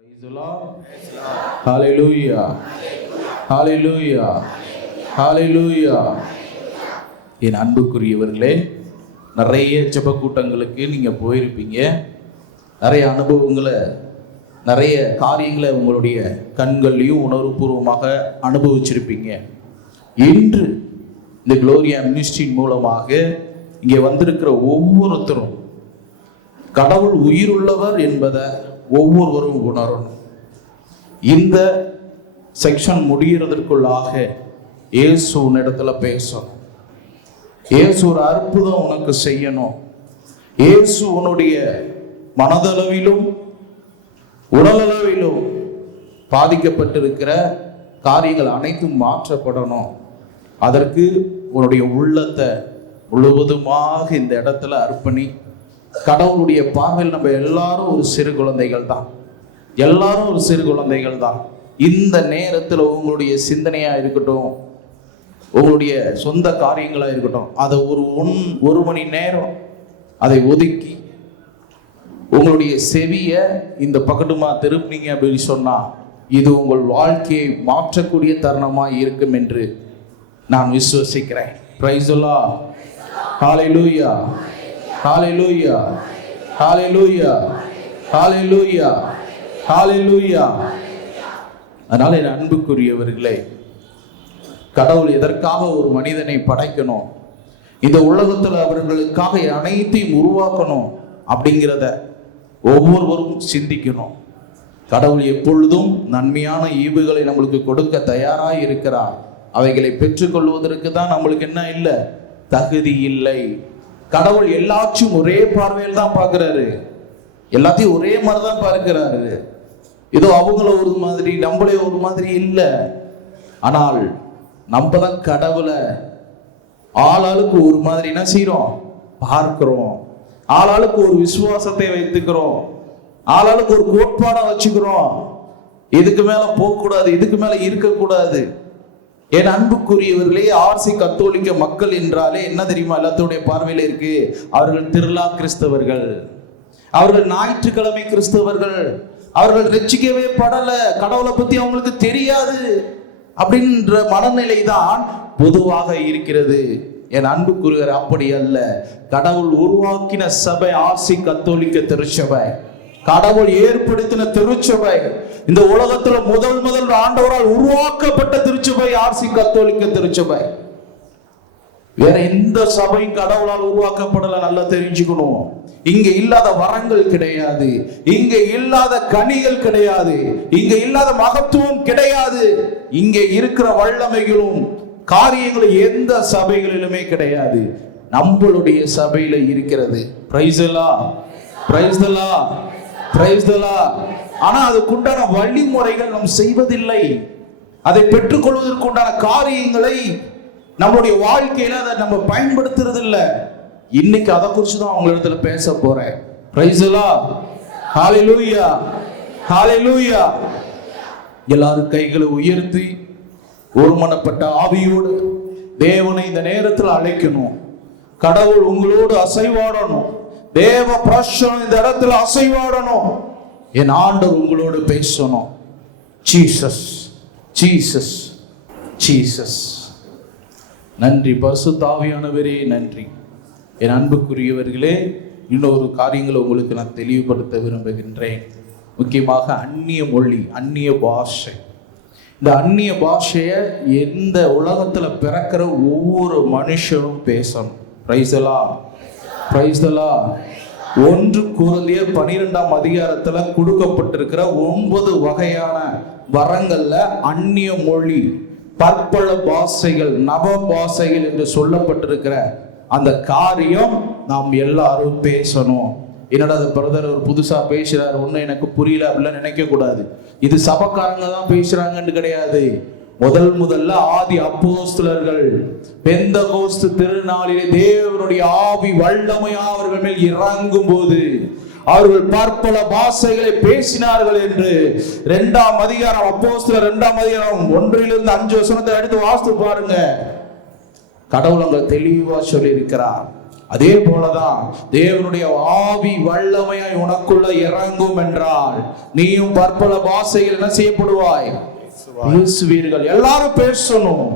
Praise the Lord. Hallelujah. Hallelujah. Hallelujah. என் அன்புக்குரியவர்களே, நிறைய ஜெப கூட்டங்களுக்கு நீங்க போயிருப்பீங்க. நிறைய அனுபவங்களை, நிறைய காரியங்களை உங்களுடைய கண்கள்லையும் உணர்வுபூர்வமாக அனுபவிச்சிருப்பீங்க. இன்று இந்த குளோரியா மினிஸ்ட்ரி மூலமாக இங்கே வந்திருக்கிற ஒவ்வொருத்தரும் கடவுள் உயிருள்ளவர் என்பதை ஒவ்வொருவரும் உணரணும். இந்த செக்ஷன் முடிகிறதற்குள்ளாக இயேசு உன்னிடத்துல பேசணும். இயேசு ஒரு அற்புதம் உனக்கு செய்யணும். இயேசு உன்னுடைய மனதளவிலும் உடலளவிலும் பாதிக்கப்பட்டிருக்கிற காரியங்கள் அனைத்தும் மாற்றப்படணும். அதற்கு உன்னுடைய உள்ளத்தை முழுவதுமாக இந்த இடத்துல அர்ப்பணி. கடவுளுடைய பார்வையில் நம்ம எல்லாரும் ஒரு சிறு குழந்தைகள் தான். எல்லாரும் ஒரு சிறு குழந்தைகள் தான். இந்த நேரத்தில் உங்களுடைய சிந்தனையா இருக்கட்டும், உங்களுடைய சொந்த காரியங்களா இருக்கட்டும், அதை ஒரு மணி நேரம் அதை ஒதுக்கி உங்களுடைய செவிய இந்த பக்கட்டுமா திருப்பினீங்க அப்படின்னு சொன்னா இது உங்கள் வாழ்க்கையை மாற்றக்கூடிய தருணமாய் இருக்கும் என்று நான் விசுவசிக்கிறேன். Price the lord. Hallelujah. Hallelujah. Hallelujah. Hallelujah. Hallelujah. அதனால என் அன்புக்குரியவர்களே, கடவுள் எதற்காக ஒரு மனிதனை படைக்கணும், இந்த உலகத்துல அவர்களுக்காக அனைத்தையும் உருவாக்கணும் அப்படிங்கிறத ஒவ்வொருவரும் சிந்திக்கணும். கடவுள் எப்பொழுதும் நன்மையான ஈவுகளை நம்மளுக்கு கொடுக்க தயாராக இருக்கிறார். அவைகளை பெற்றுக்கொள்வதற்கு தான் நம்மளுக்கு என்ன இல்லை, தகுதி இல்லை. கடவுள் எல்லாத்தையும் ஒரே பார்வையில் தான் பார்க்கிறாரு. எல்லாத்தையும் ஒரே மாதிரி தான் பார்க்கிறாரு. ஏதோ அவங்கள ஒரு மாதிரி நம்மளே ஒரு மாதிரி இல்லை. ஆனால் நம்ம தான் கடவுளை ஆளாளுக்கு ஒரு மாதிரி என்ன செய்யறோம், பார்க்கிறோம். ஆளாளுக்கு ஒரு விசுவாசத்தை வைத்துக்கிறோம். ஆளாளுக்கு ஒரு கோட்பாடை வச்சுக்கிறோம். இதுக்கு மேல போகக்கூடாது, இதுக்கு மேல இருக்கக்கூடாது. என் அன்புக்குரியவர்களே, ஆர்சி கத்தோலிக்க மக்கள் என்றாலே என்ன தெரியுமா எல்லாத்துடைய பார்வையில இருக்கு? அவர்கள் திருவிழா கிறிஸ்தவர்கள், அவர்கள் ஞாயிற்றுக்கிழமை கிறிஸ்தவர்கள், அவர்கள் ரட்சிக்கவே படல, கடவுளை பத்தி அவங்களுக்கு தெரியாது அப்படின்ற மனநிலை தான் பொதுவாக இருக்கிறது. என் அன்புக்குரியவர் அப்படி அல்ல. கடவுள் உருவாக்கின சபை ஆர்சி கத்தோலிக்க திருச்சபை, கடவுள் ஏற்படுத்தின திருச்சபை. இந்த உலகத்துல முதல் ஆண்டவரால் உருவாக்கப்பட்ட திருச்சபை ஆர்சி கத்தோலிக்க திருச்சபை. வேற எந்த சபையும் கடவுளால் உருவாக்கப்படல. நல்லா தெரிஞ்சுக்கணும். இங்க இல்லாத வரங்கள் கிடையாது, இங்க இல்லாத கனிகள் கிடையாது, இங்க இல்லாத மகத்துவம் கிடையாது. இங்க இருக்கிற வல்லமைகளும் காரியங்களும் எந்த சபைகளிலுமே கிடையாது. நம்மளுடைய சபையில இருக்கிறது. Price the lord. Praise the lord. Praise the Lord. ஆனா அதுக்குண்டான வழிமுறைகள் நாம் செய்வதில்லை. அதை பெற்றுக்கொள்வதற்குண்டான காரியங்களை நம்மளுடைய வாழ்க்கையில அதை நம்ம பயன்படுத்துறது இல்லை. இன்னைக்கு அதை குறித்து தான் உங்களிடத்துல பேச போறேன். Praise the lord. Hallelujah. Hallelujah. எல்லாரும் கைகளை உயர்த்தி ஒருமனப்பட்ட ஆவியோடு தேவனை இந்த நேரத்தில் அழைக்கணும். கடவுள் உங்களோடு அசைவாடணும். தேவ பிரசன்னம் இந்த இடத்துல அசைவாடணும். என் ஆண்டவர் உங்களோடு பேசணும். Jesus, Jesus, Jesus. நன்றி பரிசுத்த ஆவியானவரே, நன்றி. என் அன்புக்குரியவர்களே, இன்னொரு காரியங்களை உங்களுக்கு நான் தெளிவுபடுத்த விரும்புகின்றேன். முக்கியமாக அந்நிய மொழி, அந்நிய பாஷை. இந்த அந்நிய பாஷையை எந்த உலகத்துல பிறக்கிற ஒவ்வொரு மனுஷனும் பேசணும். Price the lord. Praise the Lord. 1 கொரிந்தியர் 12ஆம் அதிகாரத்துல கொடுக்கப்பட்டிருக்கிற 9 வகையான வரங்கள்ல அந்நிய மொழி, பற்பல பாஷைகள், நவ பாஷைகள் என்று சொல்லப்பட்டிருக்கிற அந்த காரியம் நாம் எல்லாரும் பேசணும். என்னடா பிரதர் ஒரு புதுசா பேசுறாரு, ஒன்னும் எனக்கு புரியல அப்படிலாம் நினைக்க கூடாது. இது சபைக்காரங்க தான் பேசுறாங்கன்னு கிடையாது. முதல்ல ஆதி அப்போஸ்தலர்கள் பெந்தகோஸ்து திருநாளிலே தேவனுடைய ஆவி வல்லமையா அவர்கள் மேல் இறங்கும் போது அவர்கள் பற்பல பாஷைகளை பேசினார்கள் என்று 2ஆம் அதிகாரம் அப்போஸ்தலர் 2ஆம் அதிகாரம் 1 5 வசனத்தை எடுத்து வாசித்து பாருங்க. கடவுள் அங்க தெளிவா சொல்லி இருக்கிறார். அதே போலதான் தேவனுடைய ஆவி வல்லமையாய் உனக்குள்ள இறங்கும் என்றால் நீயும் பற்பல பாஷைகள் என்ன செய்யப்படுவாய்? பேசுவீர்கள். எல்லாரும் பேசணும்.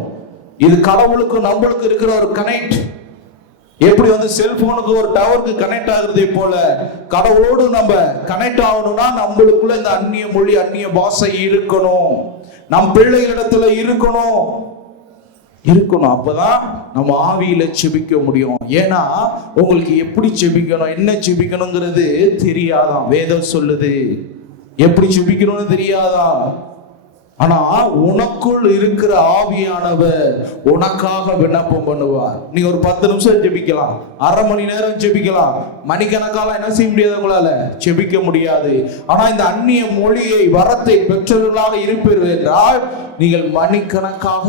இது கடவுளுக்கு நம்மளுக்கு இருக்கிற ஒரு கனெக்ட். எப்படி செல்போனுக்கு ஒரு டவருக்கு கனெக்ட் ஆகுறதே போல கடவுளோடு நம்ம கனெக்ட் ஆகணும்னா நம்மளுக்குள்ள இந்த அந்நிய மொழி அந்நிய பாஷை இருக்கணும். நம் பிள்ளைகளிடத்துல இருக்கணும். அப்பதான் நம்ம ஆவியில செபிக்க முடியும். ஏன்னா உங்களுக்கு எப்படி செபிக்கணும் என்ன செபிக்கணுங்கிறது தெரியாதான். வேதம் சொல்லுது எப்படி செபிக்கணும்னு தெரியாதான். ஆனா உனக்குள் இருக்கிற ஆவியானவர் உனக்காக விண்ணப்பம் பண்ணுவார். நீங்க ஒரு 10 நிமிஷம் ஜெபிக்கலாம், அரை மணி நேரம் ஜெபிக்கலாம், மணிக்கணக்கால என்ன செய்ய முடியாது, உங்களால ஜெபிக்க முடியாது. ஆனா இந்த அந்நிய மொழியை வரத்தை பெற்றவர்களாக இருப்பீர்கள் என்றால் நீங்கள் மணிக்கணக்காக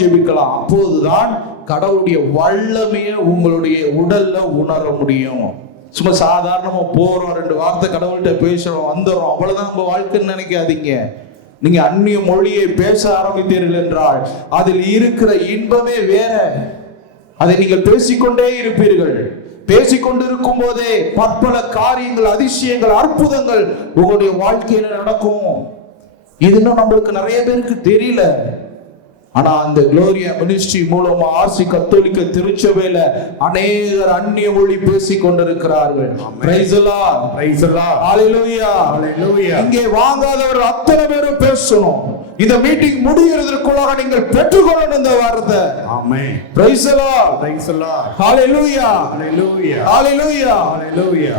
ஜெபிக்கலாம். அப்போதுதான் கடவுளுடைய வல்லமையை உங்களுடைய உடல்ல உணர முடியும். சும்மா சாதாரணமா போறோம், 2 வார்த்தை கடவுள்கிட்ட பேசுறோம், வந்துடுறோம், அவ்வளவுதான் நம்ம வாழ்க்கைன்னு நினைக்காதீங்க. நீங்க அந்நிய மொழியை பேச ஆரம்பித்தீர்கள் என்றால் அதில் இருக்கிற இன்பமே வேற. அதை நீங்கள் பேசிக்கொண்டே இருப்பீர்கள். பேசிக்கொண்டிருக்கும் போதே பற்பல காரியங்கள், அதிசயங்கள், அற்புதங்கள் உங்களுடைய வாழ்க்கையில நடக்கும். இது இன்னும் நம்மளுக்கு நிறைய பேருக்கு தெரியல. ஆனா அந்த குளோரியா மினிஸ்ட்ரி மூலமா ஆர்சி கத்தோலிக்க திருச்சபையில அநேகர் அந்நிய மொழி பேசிக் கொண்டிருக்கிறார்கள். Praise the lord, praise the lord, hallelujah, hallelujah. இங்கே வாங்காதவர் அத்தனை பேரும் பேசணும். இந்த மீட்டிங் முடிகிறதுக்குள்ளாக நீங்கள் பெற்றுக்கொள்ளணும் இந்த வார்த்தை. Amen. Praise the lord, praise the lord, hallelujah, hallelujah, hallelujah, hallelujah.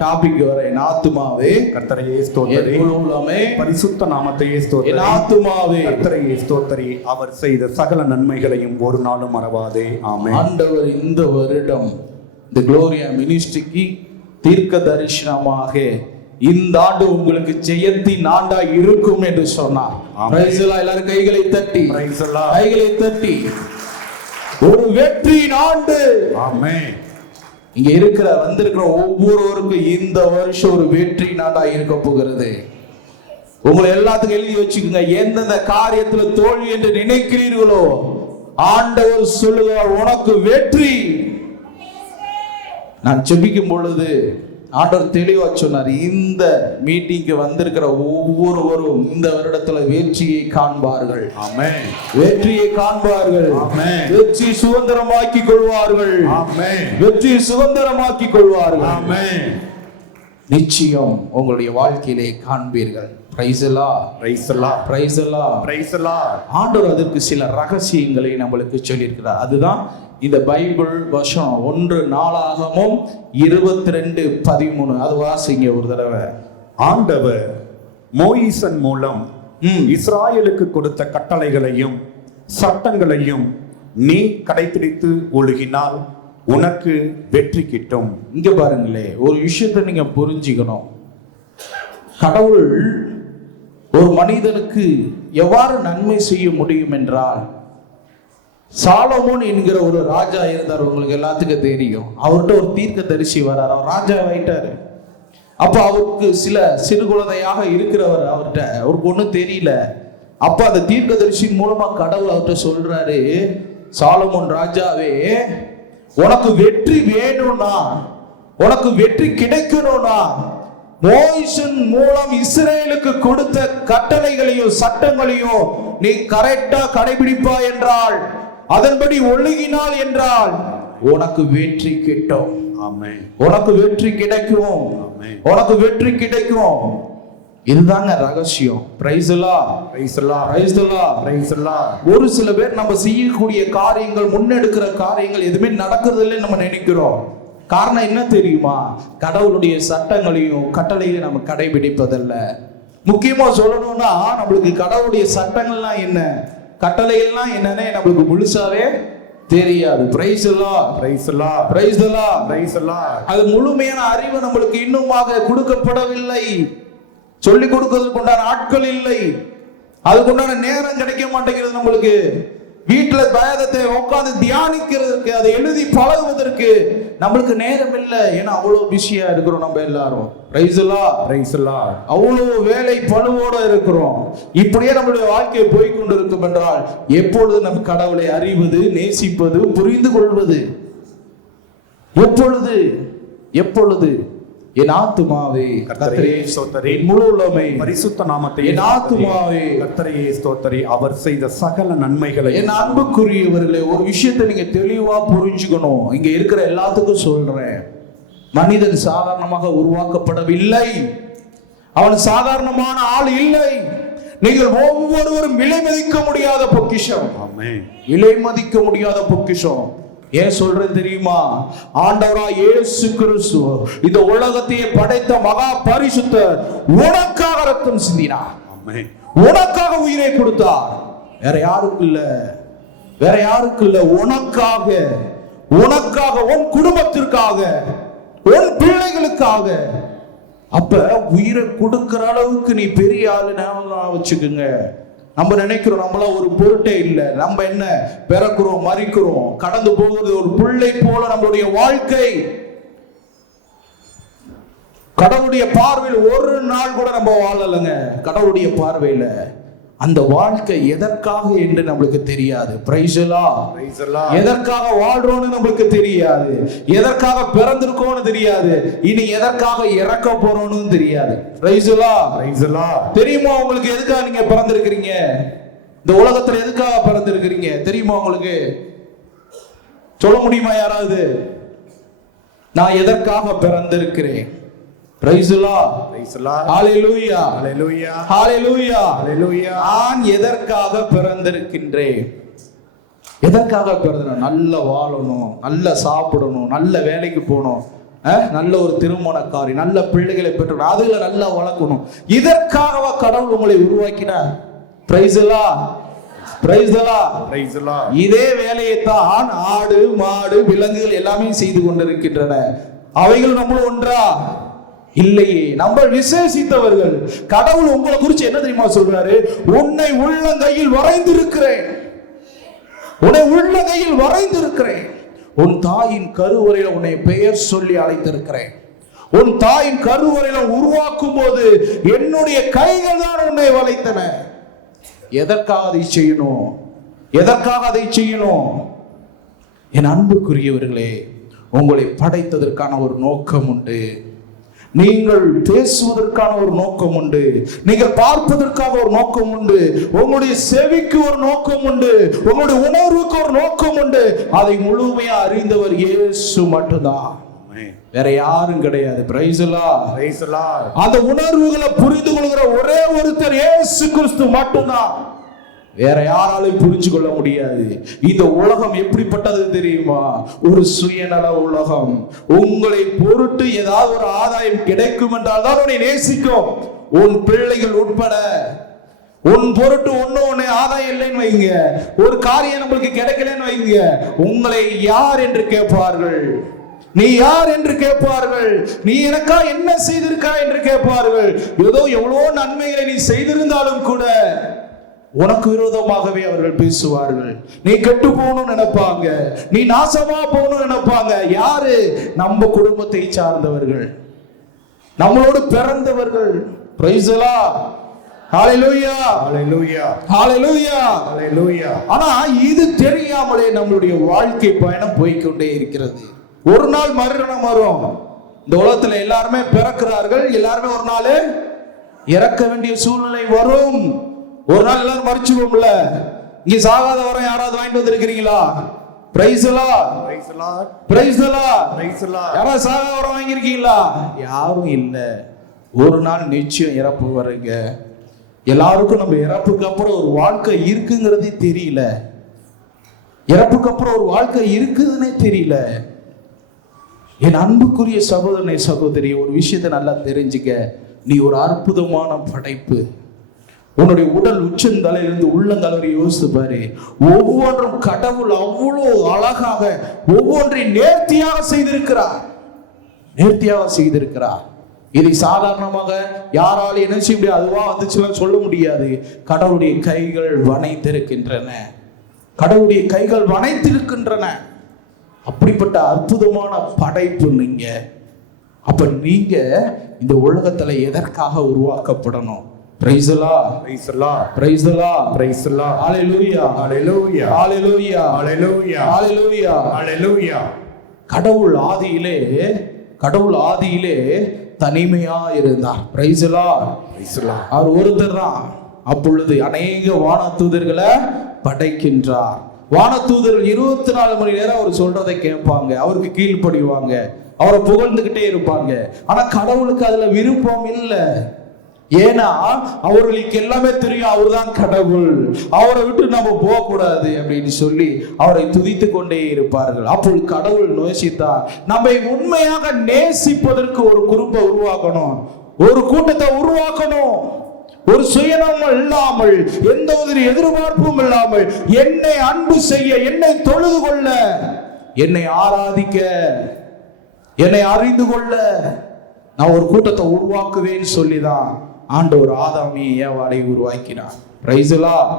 Topic வர என் ஆத்துமாவே கர்த்தரையே ஸ்தோத்திரி, பரிசுத்த நாமத்தையே ஸ்தோத்திரி, என் ஆத்துமாவே கர்த்தரையே ஸ்தோத்திரி, அவர் செய்த சகல நன்மைகளையும் ஒரு நாளும் மறவாதே. ஆமென். ஆண்டவர் இந்த வருடம் இந்த குளோரியா மினிஸ்ட்ரிக்கு தீர்க்க தரிசனமாக இந்த ஆண்டு உங்களுக்கு ஜெயந்தின் ஆண்டா இருக்கும் என்று சொன்னார். Price the Lord. எல்லாரும் கைகளை தட்டி, பிரைஸ் தி லார்ட், கைகளை தட்டி, ஒரு வெற்றியின் ஆண்டு. ஆமென். இங்க வந்திருக்கிற ஒவ்வொருவருக்கும் இந்த வருஷம் ஒரு வெற்றி நாடா இருக்க போகிறது. உங்களை எல்லாத்துக்கும் எழுதி வச்சுக்கோங்க. எந்தெந்த காரியத்துல தோல்வி என்று நினைக்கிறீர்களோ ஆண்டவர் சொல்லுவார் உனக்கு வெற்றி. நான் ஜெபிக்கும் பொழுது ஆண்டவர் தெளிவா சொன்னார், இந்த மீட்டிங்க்கு வந்திருக்கிற ஒவ்வொருவரும் இந்த வருடத்துல வெற்றியை காண்பார்கள். ஆமென். வெற்றியை காண்பார்கள். ஆமென். வெற்றி சுதந்திரமாக்கி கொள்வார்கள். ஆமென். வெற்றி சுதந்திரமாக்கி கொள்வார்கள். ஆமென். நிச்சயம் உங்களுடைய வாழ்க்கையிலே காண்பீர்கள். Price the lord, praise the lord, praise the lord, praise the Lord. ஆண்டவர் அதற்கு சில ரகசியங்களை நம்மளுக்கு சொல்லி இருக்கிறார். அதுதான் இந்த பைபிள் வசனம் 1 நாளாகமம் 22:13. அது வாசிங்க ஒரு தடவை. ஆண்டவர் மோயிசன் மூலம் இஸ்ராயலுக்கு கொடுத்த கட்டளைகளையும் சட்டங்களையும் நீ கடைபிடித்து ஒழுகினால் உனக்கு வெற்றி கிட்டும். இங்க பாருங்களே, ஒரு விஷயத்தை நீங்க புரிஞ்சுக்கணும். கடவுள் ஒரு மனிதனுக்கு எவ்வாறு நன்மை செய்ய முடியும் என்றால், சாலமோன் என்கிற ஒரு ராஜா இருந்தார். உங்களுக்கு எல்லாத்துக்கும் தெரியும். அவர்கிட்ட ஒரு தீர்க்க தரிசி வரார். அவர் ராஜா ஆயிட்டாரு. அப்ப அவருக்கு சில சிறு குழந்தையாக இருக்கிறவர், அவருக்கு ஒன்றும் தெரியல. அப்ப அந்த தீர்க்க தரிசியின் மூலமா கடவுள் அவர்கிட்ட சொல்றாரு, சாலமோன் ராஜாவே, உனக்கு வெற்றி வேணும்னா, உனக்கு வெற்றி கிடைக்கணும்னா மோசேயின் மூலம் இஸ்ரேலுக்கு கொடுத்த கட்டளைகளையும் சட்டங்களையும் நீ கரெக்டா கடைபிடிப்பா என்றால், அதன்படி ஒழுகினால் என்றால் உனக்கு வெற்றி கிட்டும். ஆமென். உனக்கு வெற்றி கிடைக்கும். ஆமென். உனக்கு வெற்றி கிடைக்கும். இதுதாங்க ரகசியம். Price the lord, praise the lord, praise the lord, praise the lord. ஒரு சில பேர் நம்ம செய்யக்கூடிய காரியங்கள், முன்னெடுக்கிற காரியங்கள் எதுவுமே நடக்கிறது இல்லைன்னு நம்ம நினைக்கிறோம். காரணம் என்ன தெரியுமா? கடவுளுடைய சட்டங்களையும் கட்டளைகளையும் நம்ம கடைபிடிப்பதில்ல. முக்கியமா சொல்லணும்னா, நம்மளுக்கு கடவுளுடைய சட்டங்கள்லாம் என்ன, கட்டளைகள்லாம் என்னன்னு நம்மளுக்கு முழுசாவே தெரியாது. Price the lord, praise the lord, praise the lord, praise the Lord. அது முழுமையான அறிவு நம்மளுக்கு இன்னுமாக கொடுக்கப்படவில்லை. சொல்லி கொடுக்கிறதுக்கு உண்டான ஆட்கள் இல்லை. அதுக்குண்டான நேரம் கிடைக்க மாட்டேங்கிறது நம்மளுக்கு. வீட்டுல வேதத்தை உட்கார்ந்து தியானிக்கிறதுக்கு, அதை எழுதி பழகுவதற்கு நம்மளுக்கு நேரம் இல்லை, ஏன்னா அவ்வளவு பிஸியா இருக்கிறோம் நம்ம எல்லாரும். Price the Lord. அவ்வளவு வேலை பளுவோட இருக்கிறோம். இப்படியே நம்மளுடைய வாழ்க்கையை போய்கொண்டிருக்கும் என்றால் எப்பொழுது நம் கடவுளை அறிவது, நேசிப்பது, புரிந்து கொள்வது? எப்பொழுது? என் ஆத்துமாவே கர்த்தரையே ஸ்தோத்திரி, முழு உள்ளமே பரிசுத்த நாமத்தை என் ஆத்துமாவே கர்த்தரையே ஸ்தோத்திரி, அவர் செய்த சகல நன்மைகளை. என் அன்புக்குரியவர்களே, ஒரு விஷயத்தை நீங்க தெளிவா புரிஞ்சுக்கணும். இங்க இருக்கிற எல்லாத்துக்கும் சொல்றேன், மனிதன் சாதாரணமாக உருவாக்கப்படவில்லை. அவன் சாதாரணமான ஆள் இல்லை. நீங்கள் ஒவ்வொருவரும் விலை மதிக்க முடியாத பொக்கிஷம். விலை மதிக்க முடியாத பொக்கிஷம். ஏன் சொல்றது தெரியுமா? ஆண்டவராய் இயேசு கிறிஸ்து இந்த உலகத்தையே படைத்த மகா பரிசுத்தர் உனக்காக ரத்தம் சிந்தினார், உனக்காக உயிரை கொடுத்தார். வேற யாருக்கு இல்ல, உனக்காக, உன் குடும்பத்திற்காக, உன் பிள்ளைகளுக்காக. அப்ப உயிரை கொடுக்கிற அளவுக்கு நீ பெரிய ஆளு வச்சுக்குங்க. நம்ம நினைக்கிறோம் நம்மள ஒரு பொருட்டே இல்லை, நம்ம என்ன பிறக்கிறோம், மறிக்கிறோம், கடந்து போகிறது ஒரு பிள்ளை போல நம்மளுடைய வாழ்க்கை. கடவுளுடைய பார்வையில் ஒரு நாள் கூட நம்ம வாழலைங்க. கடவுளுடைய பார்வையில அந்த வாழ்க்கை எதற்காக என்று நம்மளுக்கு தெரியாது. Price the Lord. எதற்காக வாழ்றோம்னு நம்மளுக்கு தெரியாது, எதற்காக பிறந்திருக்கோம்னு தெரியாது, இனி எதற்காக இறக்க போறோம்னு தெரியாது. Price the Lord. தெரியுமா உங்களுக்கு எதுக்காக நீங்க பிறந்திருக்கிறீங்க? இந்த உலகத்துல எதுக்காக பிறந்திருக்கிறீங்க தெரியுமா உங்களுக்கு? சொல்ல முடியுமா யாராவது? நான் எதற்காக பிறந்திருக்கிறேன்? Praise the Lord. Praise the Lord. Hallelujah. Hallelujah. Hallelujah. Hallelujah. நான் எதற்காக பிறந்திருக்கின்றேன்? எதற்காக பிறந்தேன்? நல்ல வாழணும், நல்ல சாப்பிடணும், நல்ல வேலைக்கு போகணும், நல்ல ஒரு திருமணக்காரி, நல்ல பிள்ளைகளை பெற்றணும், அதுல நல்லா வளர்க்கணும். இதற்காகவா கடவுள் உங்களை உருவாக்கினார்? Praise the Lord. Praise the Lord. Praise the Lord. இதே வேலையை தான் ஆடு, மாடு, விலங்குகள் எல்லாமே செய்து கொண்டிருக்கின்றன. அவைகள் நம்மளும் ஒன்றா இல்லையே. நம்ம விசேஷித்தவர்கள். கடவுள் உங்களை குறித்து என்ன தெரியுமா சொல்றாரு? உன்னை உள்ளங்கையில் வரைந்திருக்கிறேன், உன் தாயின் கருவறையில உன்னை பெயர் சொல்லி அழைத்திருக்கிறேன். உன் தாயின் கருவறையில உருவாக்கும் போது என்னுடைய கைகள் தான் உன்னை வளைத்தன. எதற்காக அதை செய்யணும்? என் அன்புக்குரியவர்களே, உங்களை படைத்ததற்கான ஒரு நோக்கம் உண்டு. நீங்கள் பேசுவதற்கான ஒரு நோக்கம் உண்டு, நீங்கள் பார்ப்பதற்காக ஒரு நோக்கம் உண்டு, உங்களுடைய செவிக்கு ஒரு நோக்கம் உண்டு, உங்களுடைய உணர்வுக்கு ஒரு நோக்கம் உண்டு. அதை முழுமையா அறிந்தவர் இயேசு மட்டும்தான், வேற யாரும் கிடையாது. Price the Lord. அந்த உணர்வுகளை புரிந்து கொள்கிற ஒரே ஒருத்தர் இயேசு கிறிஸ்து மட்டும்தான், வேற யாராலும் புரிஞ்சு கொள்ள முடியாது. இந்த உலகம் எப்படிப்பட்டது தெரியுமா? ஒரு சுயநல உலகம். உங்களை பொருட்டு ஏதாவது ஒரு ஆதாயம் கிடைக்கும் என்றால் தான் உன்னை நேசிக்கும். உன் பிள்ளைகள் உட்பட உன் பொருட்டு ஒண்ணு ஆதாயம் இல்லைன்னு வைங்க, ஒரு காரியம் நம்மளுக்கு கிடைக்கலன்னு வைங்க, உங்களை யார் என்று கேட்பார்கள், நீ யார் என்று கேட்பார்கள், நீ எனக்கா என்ன செய்திருக்கா என்று கேட்பார்கள். ஏதோ எவ்வளோ நன்மைகளை நீ செய்திருந்தாலும் கூட உனக்கு விரோதமாகவே அவர்கள் பேசுவார்கள். நீ கெட்டு போகணும்னு நினைப்பாங்க, நீ நாசமா போகணும்னு நினைப்பாங்க. யாரு? நம்ம குடும்பத்தை சார்ந்தவர்கள், நம்மளோடு பிறந்தவர்கள். Praise the lord. Hallelujah. Hallelujah. Hallelujah. Hallelujah. ஆனா இது தெரியாமலே நம்மளுடைய வாழ்க்கை பயணம் போய்க்கொண்டே இருக்கிறது. ஒரு நாள் மரணம் வரும். இந்த உலகத்துல எல்லாருமே பிறக்கிறார்கள், எல்லாருமே ஒரு நாள் இறக்க வேண்டிய சூழ்நிலை வரும். ஒரு நாள் எல்லாரும் மறிச்சுவோம்ல. இங்க சாகாத வரம் யாராவது வாங்கிட்டு வந்திருக்கிறீங்களா? Praise the lord. Praise the lord. Praise the lord. Praise the lord. யாராவது சாகாத வரம் வாங்கியிருக்கீங்களா? யாரும் இல்ல. ஒரு நாள் நிச்சயம் இறப்பு வருங்க. எல்லாருக்கும் நம்ம இறப்புக்கு அப்புறம் ஒரு வாழ்க்கை இருக்குங்கிறதே தெரியல. இறப்புக்கு அப்புறம் ஒரு வாழ்க்கை இருக்குதுன்னே தெரியல. என் அன்புக்குரிய சகோதரனை சகோதரி, ஒரு விஷயத்தை நல்லா தெரிஞ்சுக்க. நீ ஒரு அற்புதமான படைப்பு. உன்னுடைய உடல் உச்சந்தலையிலிருந்து உள்ளந்தலை வரை யோசித்து பாரு. ஒவ்வொன்றும் கடவுள் அவ்வளோ அழகாக ஒவ்வொன்றையும் நேர்த்தியாக செய்திருக்கிறார். இதை சாதாரணமாக யாரால் என்ன செய்ய முடியாது, அதுவா வந்துச்சுன்னு சொல்ல முடியாது. கடவுளுடைய கைகள் வனைத்திருக்கின்றன. அப்படிப்பட்ட அற்புதமான படைப்பு நீங்க. அப்ப நீங்க இந்த உலகத்துல எதற்காக உருவாக்கப்படணும்? Praise the lord, praise the lord, praise the lord, praise the lord. Hallelujah, hallelujah, hallelujah, hallelujah, hallelujah, hallelujah. கடவுள் ஆதியிலே தனிமையா இருந்தார். Praise the lord, praise the lord. அவர் ஒருத்தர் தான். அப்பொழுது அநேக வானதூதர்களை படைக்கின்றார். வானதூதர்கள் 24 மணி நேரம் அவர் சொல்றதை கேட்பாங்க, அவருக்கு கீழ்ப்படிவாங்க, அவரை புகழ்ந்துகிட்டே இருப்பாங்க. ஆனா கடவுளுக்கு அதுல விருப்பம் இல்லை. ஏன்னா அவர்களுக்கு எல்லாமே தெரியும், அவர்தான் கடவுள், அவரை விட்டு நம்ம போக கூடாது அப்படின்னு சொல்லி அவரை துதித்து கொண்டே இருப்பார்கள். அப்பொழுது கடவுள் யோசித்தார், நம்மை உண்மையாக நேசிப்பதற்கு ஒரு குரூப்பை உருவாக்கணும், ஒரு கூட்டத்தை உருவாக்கணும். ஒரு சுயநலம் இல்லாமல், எந்த ஒரு எதிர்பார்ப்பும் இல்லாமல், என்னை அன்பு செய்ய, என்னை தொழுது கொள்ள, என்னை ஆராதிக்க, என்னை அறிந்து கொள்ள நான் ஒரு கூட்டத்தை உருவாக்குவேன்னு சொல்லிதான் ஆண்டவர் ஆதாமி ஏவாளை உருவாக்கினார். Price the lord,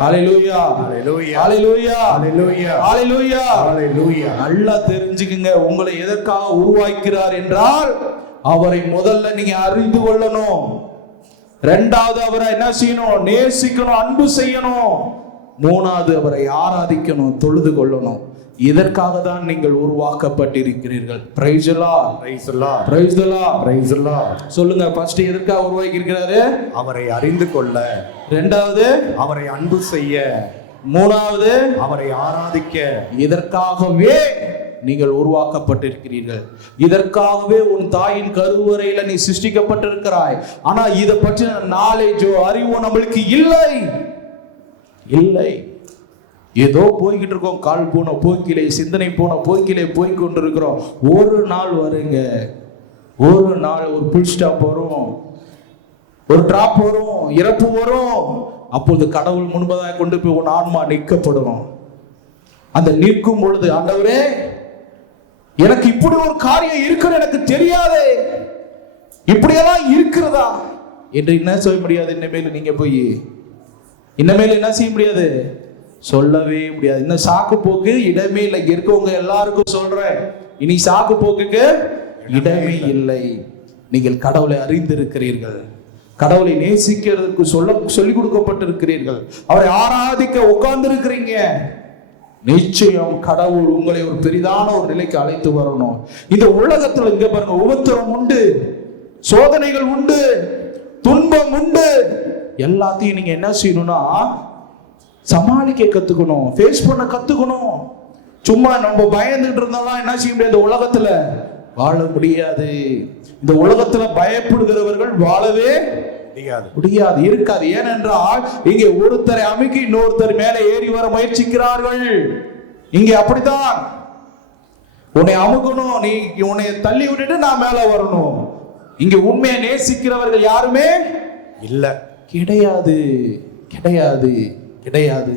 hallelujah, hallelujah, hallelujah, hallelujah, hallelujah, hallelujah. நல்லா தெரிஞ்சுக்குங்க, உங்களை எதற்காக உருவாக்கிறார் என்றால் அவரை முதல்ல நீங்க அறிந்து கொள்ளணும். இரண்டாவது அவரை என்ன செய்யணும்? நேசிக்கணும், அன்பு செய்யணும். மூணாவது அவரை ஆராதிக்கணும், தொழுது கொள்ளணும். இதற்காக தான் நீங்கள் உருவாக்கப்பட்டிருக்கிறீர்கள். Praise the lord, praise the lord, praise the lord, praise the lord. சொல்லுங்க, ஃபர்ஸ்ட் எதற்காக உருவாக்கி இருக்கிறாரு? அவரை அறிந்து கொள்ள, இரண்டாவது அவரை அன்பு செய்ய, மூணாவது அவரை ஆராதிக்க. இதற்காகவே நீங்கள் உருவாக்கப்பட்டிருக்கிறீர்கள். இதற்காகவே உன் தாயின் கருவறையில நீ சிருஷ்டிக்கப்பட்டிருக்கிறாய். ஆனா இதை பற்றின நாலேஜோ அறிவோ நம்மளுக்கு இல்லை. ஏதோ போய்கிட்டு இருக்கோம், கால் போன போக்கிலே, சிந்தனை போன போக்கிலே போய் கொண்டிருக்கிறோம். ஒரு நாள் வருங்க, ஒரு நாள் ஒரு புல் ஸ்டாப் வரும், ஒரு டிராப் வரும், இறப்பு வரும். அப்போது கடவுள் முன்பதாக கொண்டு போய் உன் ஆன்மா நிற்கப்படும். அந்த நிற்கும் பொழுது, ஆண்டவரே எனக்கு இப்படி ஒரு காரியம் இருக்குன்னு எனக்கு தெரியாதே, இப்படியெல்லாம் இருக்கிறதா என்று என்ன செய்ய முடியாது. இனிமேல் நீங்க போய் இனிமேல் என்ன செய்ய முடியாது, சொல்லவே முடியாது. இன்னும் சாக்கு போக்கு இடமே இல்லை. இருக்கவங்க எல்லாருக்கும் சொல்றேன், இனி சாக்கு போக்குக்கு இடமே இல்லை. நீங்கள் கடவுளை அறிந்திருக்கிறீர்கள், கடவுளை நேசிக்கிறதுக்கு சொல்லிக் கொடுக்கப்பட்டிருக்கிறீர்கள், அவரை ஆராதிக்க உட்கார்ந்து இருக்கிறீங்க. நிச்சயம் கடவுள் உங்களை ஒரு பெரிதான ஒரு நிலைக்கு அழைத்து வரணும். இந்த உலகத்துல இங்க பாருங்க, உபத்திரம் உண்டு, சோதனைகள் உண்டு, துன்பம் உண்டு. எல்லாத்தையும் நீங்க என்ன செய்யணும்னா சமாளிக்க கத்துக்கணும், ஃபேஸ் பண்ண கத்துக்கணும். சும்மா நம்ம பயந்துட்டு இருந்தாலும் என்ன செய்ய முடியாது, இந்த உலகத்துல வாழ முடியாது. இந்த உலகத்துல பயப்படுகிறவர்கள் வாழவே முடியாது, இருக்காது. ஏனென்றால் இங்கே ஒருத்தரை அமைக்கி இன்னொருத்தர் மேலே ஏறி வர முயற்சிக்கிறார்கள். இங்கே அப்படித்தான், உன்னை அமுக்கணும், நீ உன்னை தள்ளி விட்டுட்டு நான் மேல வரணும். இங்க உண்மையை நேசிக்கிறவர்கள் யாருமே இல்ல, கிடையாது, கிடையாது, கிடையாது.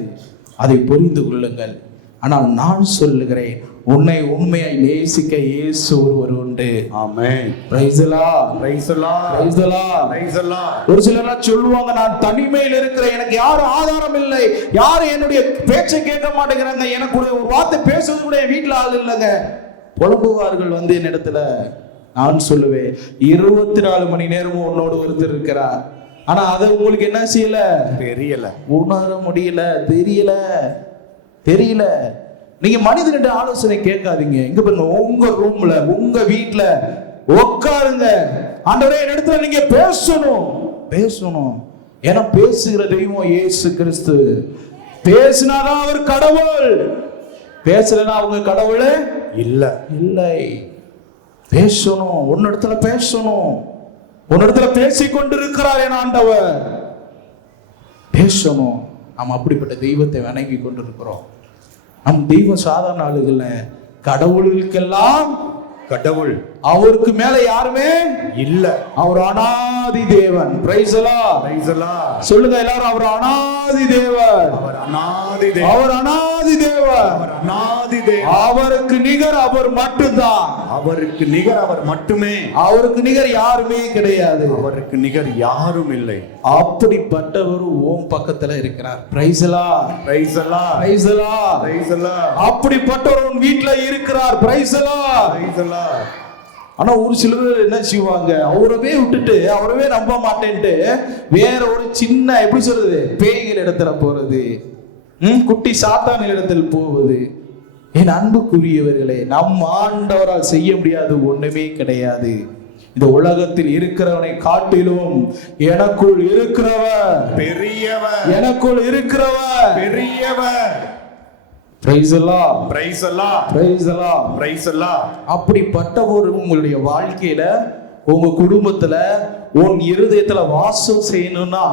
அதை புரிந்து கொள்ளுங்கள். ஆனால் நான் சொல்லுகிறேன், உன்னை உண்மையை நேசிக்க இயேசு ஒருவர் உண்டு. Amen. Praise the lord, praise the lord, praise the lord, praise the lord. ஒரு சிலர் சொல்லுவாங்க, நான் தனிமையில் இருக்கிறேன், எனக்கு யாரும் ஆதாரம் இல்லை, யாரும் என்னுடைய பேச்சை கேட்க மாட்டேங்கிறாங்க, எனக்கு ஒரு வார்த்தை பேசுறது கூட என் வீட்டுல ஆள் இல்லைங்க புலம்புவார்கள் வந்து என்னிடத்துல. நான் சொல்லுவேன், 24 மணி நேரமும் உன்னோடு ஒருத்தர் இருக்கிறார். ஆனா அதை உங்களுக்கு என்ன செய்யல, தெரியல, உணர முடியல, தெரியல. நீங்க மனிதனிட ஆலோசனை கேட்காதீங்க. இங்க பாருங்க, உங்க ரூம்ல உங்க வீட்டுல உட்காருங்க, ஆண்டவரே இடத்துல நீங்க பேசணும். ஏன்னா பேசுகிற தெய்வம் இயேசு கிறிஸ்து. பேசினாதான் அவர் கடவுள், பேசலன்னா அவங்க கடவுள் இல்லை. பேசணும், உன்னிடத்துல பேசணும். உன்னிடத்துல பேசிக் கொண்டிருக்கிறார் என் ஆண்டவர். பேசணும். நாம் அப்படிப்பட்ட தெய்வத்தை வணங்கி கொண்டிருக்கிறோம். நம் தெய்வம் சாதாரண ஆளுகள், கடவுளுக்கெல்லாம் கடவுள், அவருக்கு மேல யாருமே இல்ல. அவர் அனாதி தேவன். Price the lord, praise the lord. சொல்லுங்க எல்லாரும், அவர் அனாதி தேவன், அவர் அனாதி தேவன், அவர் அனாதி அனாதி தேவன், அவர் அநாதி தேவன். அவருக்கு நிகர் அவர் மட்டும்தான். அவருக்கு நிகர் அவர் மட்டுமே. அவருக்கு நிகர் யாருமே கிடையாது. அவருக்கு நிகர் யாரும் இல்லை. அப்படிப்பட்டவர் ஓம் பக்கத்துல இருக்கிறார். Praise the lord, praise the lord, praise the lord, praise the Lord. அப்படிப்பட்டவர் உன் வீட்ல இருக்கிறார். Praise the lord, praise the Lord. ஆனா ஒரு சிலர் என்ன செய்வாங்க, அவரவே விட்டுட்டு அவரவே நம்ப மாட்டேன்ட்டு வேற ஒரு சின்ன எப்படி சொல்றது பேய்கள் இடத்துல போறது, குட்டி சாத்தான் இடத்தில் போவது. என் அன்புக்குரியவர்களே, நம் ஆண்டவரால் செய்ய முடியாது ஒண்ணுமே கிடையாது. இந்த உலகத்தில் இருக்கிறவனை காட்டிலும் எனக்குள் இருக்கிறவர் பெரியவர், எனக்குள் இருக்கிறவர் பெரியவர். Price the lord, praise the lord, praise the lord, praise the Lord. அப்படிப்பட்ட ஒரு உங்களுடைய வாழ்க்கையில உங்க குடும்பத்துல உன் இருதயத்துல வாசம் செய்யணும்னா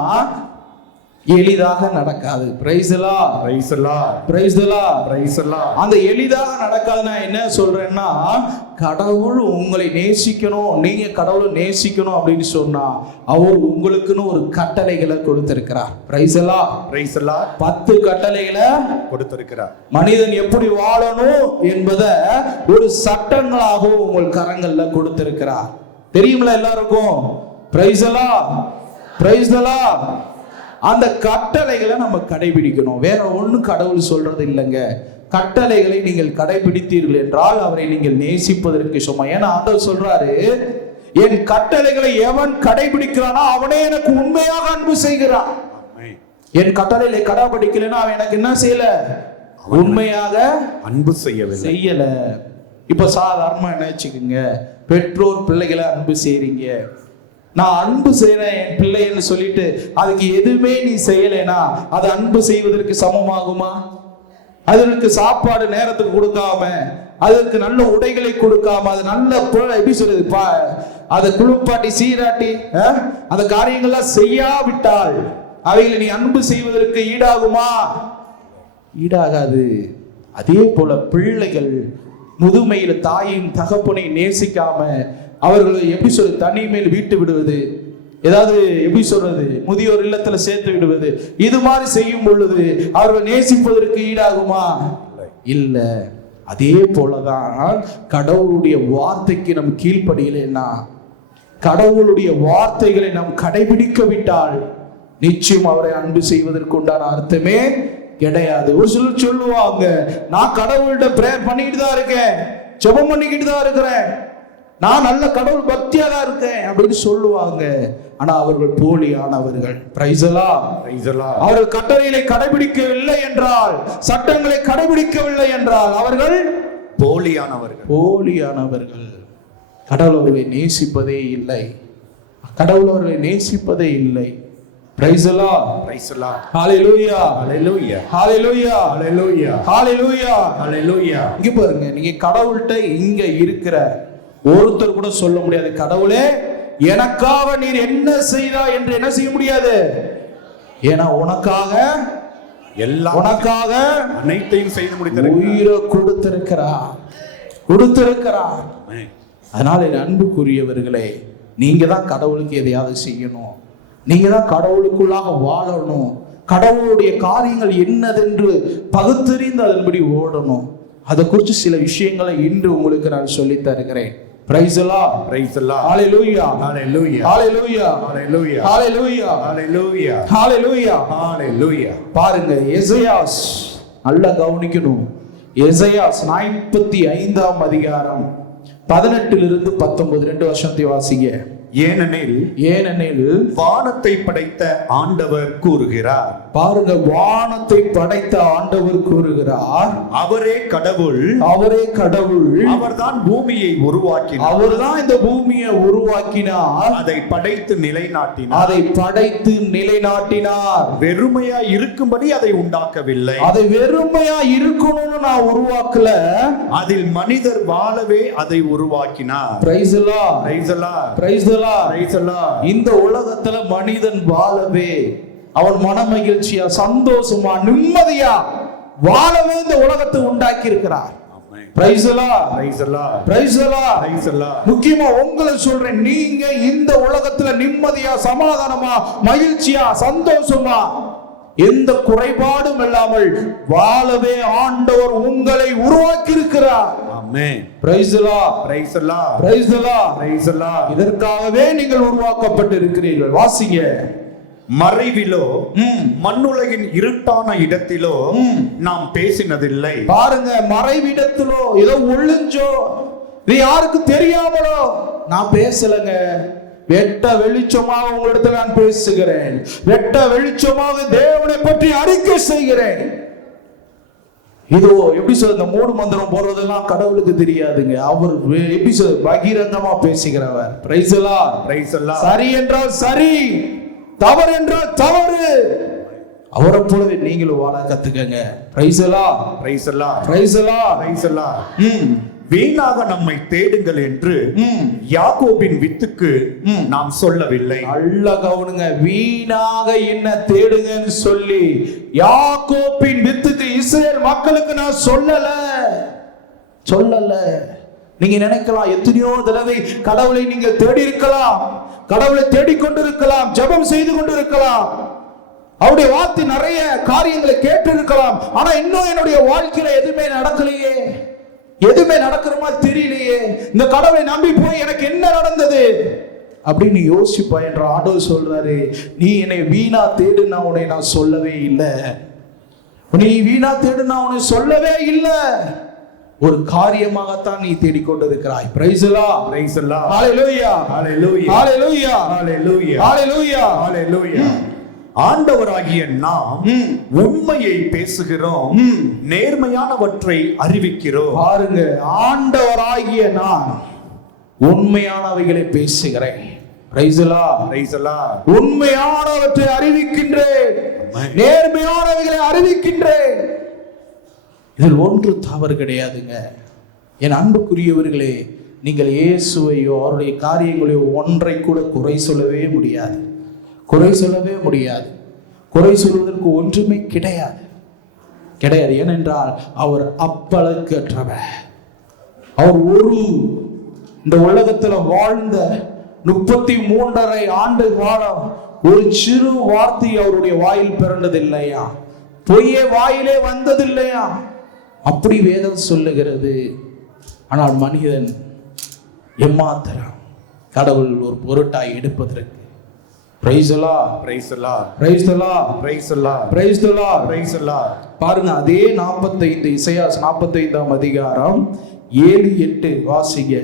எளிதாக நடக்காது. Price the lord, praise the lord, praise the lord, praise the Lord. அந்த எளிதாக நடக்காதுன்னா என்ன சொல்றேன்னா, கடவுள் உங்களை நேசிக்கணும், நீங்க கடவுளை நேசிக்கணும் அப்படின்னு சொன்னா அவர் உங்களுக்குன்னு ஒரு கட்டளைகளை கொடுத்திருக்கிறார். Price the lord, praise the Lord. 10 கட்டளைகளை கொடுத்திருக்கிறார். மனிதன் எப்படி வாழணும் என்பதை ஒரு சட்டங்களாக உங்கள் கரங்கள்ல கொடுத்திருக்கிறார். தெரியுங்களா எல்லாருக்கும்? Price the lord, praise the Lord. அந்த கட்டளைகளை நம்ம கடைபிடிக்கணும். வேற ஒண்ணும் கடவுள் சொல்றது இல்லைங்க. கட்டளைகளை நீங்கள் கடைபிடித்தீர்கள் என்றால் அவரை நீங்கள் நேசிப்பதற்கு சும்மா. ஏன்னா ஆண்டவர் சொல்றாரு, என் கட்டளைகளை எவன் கடைபிடிக்கிறானோ அவனே எனக்கு உண்மையாக அன்பு செய்கிறான். என் கட்டளைகளை கடைபிடிக்கலைன்னா அவன் எனக்கு என்ன செய்யல, உண்மையாக அன்பு செய்யல. இப்ப சாதாரணமா என்ன வச்சுக்கோங்க, பெற்றோர் பிள்ளைகளை அன்பு செய்றீங்க. நான் அன்பு செய்யறேன் என் பிள்ளைன்னு சொல்லிட்டு அதுக்கு எதுவுமே நீ செய்யலைனா அது அன்பு செய்வதற்கு சமமாகுமா? அதற்கு சாப்பாடு நேரத்துக்கு கொடுக்காம, அதற்கு நல்ல உடைகளை கொடுக்காம, அது நல்ல எப்படி சொல்றது அதை குளிப்பாட்டி சீராட்டி அந்த காரியங்கள்லாம் செய்யாவிட்டால் அவைகளை நீ அன்பு செய்வதற்கு ஈடாகுமா? ஈடாகாது. அதே போல பிள்ளைகள் முதுமையில் தாயின் தகப்பனை நேசிக்காம அவர்களை எப்படி சொல்றது தனிமையில் வீட்டு விடுவது, ஏதாவது எப்படி சொல்றது முதியோர் இல்லத்துல சேர்த்து விடுவது, இது மாதிரி செய்யும் பொழுது அவர்கள் நேசிப்பதற்கு ஈடாகுமா? இல்ல. அதே போலதான் கடவுளுடைய வார்த்தைக்கு நம் கீழ்ப்படியலைன்னா, கடவுளுடைய வார்த்தைகளை நாம் கடைபிடிக்க விட்டால் நிச்சயம் அவரை அன்பு செய்வதற்கு உண்டான அர்த்தமே கிடையாது. ஒரு சிலர் சொல்லுவாங்க, நான் கடவுள்கிட்ட பிரேயர் பண்ணிக்கிட்டு தான் இருக்கேன், ஜெபம் பண்ணிக்கிட்டு தான் இருக்கிறேன், நான் நல்ல கடவுள் பக்தியா தான் இருக்கேன் அப்படின்னு சொல்லுவாங்க. ஆனா அவர்கள் போலியானவர்கள். Praise the lord, praise the lord. அவர்கள் கட்டளைகளை கடைபிடிக்கவில்லை என்றால், சட்டங்களை கடைபிடிக்கவில்லை என்றால் அவர்கள் போலியானவர்கள், போலியானவர்கள். கடவுள் அவர்களை நேசிப்பதே இல்லை, கடவுள் அவர்களை நேசிப்பதே இல்லை. Praise the lord, praise the lord. Hallelujah, hallelujah, hallelujah, hallelujah, hallelujah, hallelujah. இங்க பாருங்க, நீங்க கடவுள்கிட்ட இங்க இருக்கிற ஒருத்தர் கூட சொல்ல முடியாது, கடவுளே எனக்காக நீர் என்ன செய்தா என்று என்ன செய்ய முடியாது. ஏன்னா உனக்காக எல்லாம், உனக்காக அனைத்தையும் செய்து முடித்திருக்கிறார், உயிரை கொடுத்திருக்கிறார். அதனால என் அன்புக்குரியவர்களே, நீங்க தான் கடவுளுக்கு எதையாவது செய்யணும், நீங்க தான் கடவுளுக்குள்ளாக வாழணும், கடவுளுடைய காரியங்கள் என்னதென்று பகுத்தறிந்து அதன்படி ஓடணும். அதை குறித்து சில விஷயங்களை இன்று உங்களுக்கு நான் சொல்லித் தருகிறேன். Praise the lord, praise the lord. Hallelujah, hallelujah, hallelujah, hallelujah, hallelujah, hallelujah, hallelujah. Hallelujah. பாருங்க, எசேயாஸ் நல்லா கவனிக்கணும். எசேயாஸ் 45ஆம் அதிகாரம் 18 19 2 வசனத்தை வாசிங்க. ஏனெனில் வானத்தை படைத்த ஆண்டவர் கூறுகிறார். பாருங்க, வானத்தை படைத்த ஆண்டவர் கூறுகிறார், அவரே கடவுள், அவரே கடவுள், அவர்தான் பூமியை உருவாக்கினார், அவர்தான் இந்த பூமியை உருவாக்கினார், அதை படைத்து நிலைநாட்டினார், அதை படைத்து நிலைநாட்டினார். வெறுமையா இருக்கும்படி அதை உண்டாக்கவில்லை, அதை வெறுமையா இருக்கணும்னு நான் உருவாக்கல, அதில் மனிதர் வாழவே அதை உருவாக்கினார். Price the lord, praise the lord, praise the lord. Praise the Lord. இந்த உலகத்துல மனிதன் வாழவே, அவன் மன மகிழ்ச்சியா சந்தோஷமா நிம்மதியா வாழவே இந்த உலகத்தை உண்டாக்கி இருக்கிறார். Praise the lord, praise the lord, praise the lord, praise the Lord. முக்கியமா உங்களை சொல்றேன், நீங்க இந்த உலகத்துல நிம்மதியா சமாதானமா மகிழ்ச்சியா சந்தோஷமா எந்த குறைபாடும் இல்லாமல் வாழவே ஆண்டவர் உங்களை உருவாக்கி இருக்கிறார். ஆமென். Praise the lord. Praise the lord. Praise the lord. Praise the lord. இதற்காகவே நீங்கள் உருவாக்கப்பட்டு இருக்கிறீர்கள். வாசிங்க. மறைவிலோ மண்ணுலகின் இருட்டான இடத்திலோ நாம் பேசினதில்லை. பாருங்க, மறைவிடத்திலோ ஏதோ ஒளிஞ்சோ இது யாருக்கு தெரியாமலோ நான் பேசலங்க. வெட்ட வெளிச்சமாக உங்களிடத்தில் நான் பேசுகிறேன். வெட்ட வெளிச்சமாக தேவனை பற்றி அறிக்கை செய்கிறேன். இதோ எப்படி சொல்ற, இந்த மூடு மந்திரம் போடுறதெல்லாம் கடவுளுக்கு தெரியாதுங்க. அவர் எப்படி சொல்ற, பகிரங்கமா பேசுகிறவர். Praise the lord. Praise the lord. சரி என்றால் சரி, தவறு என்றால் தவறு. அவரை போலவே நீங்களும் வாழ கத்துக்கங்க. Praise the lord. Praise the lord. Praise the lord. Praise the lord. வீணாக நம்மை தேடுங்கள் என்று யாக்கோபின் வித்துக்கு நாம் சொல்லவில்லை. நல்ல கவனிங்க, வீணாக என்ன தேடுங்கன்னு சொல்லி யாக்கோபின் வித்துக்கு, இஸ்ரவேல் மக்களுக்கு நான் சொல்லல. நீங்க நினைக்கலாம், எத்தனையோ தடவை கடவுளை நீங்கள் தேடி இருக்கலாம், கடவுளை தேடிக்கொண்டிருக்கலாம், ஜெபம் செய்து கொண்டிருக்கலாம், அவருடைய வார்த்தை நிறைய காரியங்களை கேட்டு இருக்கலாம். ஆனா இன்னும் என்னுடைய வாழ்க்கையில எதுவுமே நடக்கலையே, எதுவுமே நடக்கிற மாதிரி தெரியலையே, இந்த கடவுளை நம்பி போய் எனக்கு என்ன நடந்தது அப்படின்னு யோசிப்பா என்ற ஆண்டவர் சொல்றாரு, நீ என்னை வீணா தேடு நான் உன்னை நான் சொல்லவே இல்லை. நீ வீணா தேடு நான் உன்னை சொல்லவே இல்லை. ஒரு காரியமாகத்தான் நீ தேடிக்கொண்டிருக்கிறாய். Praise the lord. Praise the lord. Hallelujah. Hallelujah. Hallelujah. Hallelujah. Hallelujah. Hallelujah. ஆண்டவராகிய நாம் உண்மையை பேசுகிறோம், நேர்மையானவற்றை அறிவிக்கிறோம். பாருங்க, ஆண்டவராகிய நான் உண்மையானவைகளை பேசுகிறேன். Praise the lord. Praise the lord. உண்மையானவற்றை அறிவிக்கின்றேன், நேர்மையானவைகளை அறிவிக்கின்றேன். இதில் ஒன்று தவறு கிடையாதுங்க. என் அன்புக்குரியவர்களே, நீங்கள் இயேசுவையோ அவருடைய காரியங்களையோ ஒன்றை கூட குறை சொல்லவே முடியாது. குறை சொல்லவே முடியாது. குறை சொல்வதற்கு ஒன்றுமே கிடையாது. ஏனென்றால் அவர் அப்பழுக்கற்றவர். அவர் இந்த உலகத்துல வாழ்ந்த 33.5 ஆண்டு காலம் ஒரு சிறு வார்த்தை அவருடைய வாயில் பிறந்ததில்லையா, பொய்யே வாயிலே வந்ததில்லையா, அப்படி வேதம் சொல்லுகிறது. ஆனால் மனிதன் எம்மாத்திரம் கடவுள் ஒரு பொருட்டாய் எடுப்பதற்கு. Praise the Lord. Praise the Lord. Praise the Lord. Praise the Lord. Praise the Lord. Praise the Lord. பாருங்க, அதே 45 இசையாஸ் 45ஆம் அதிகாரம் 7-8 வாசிங்க.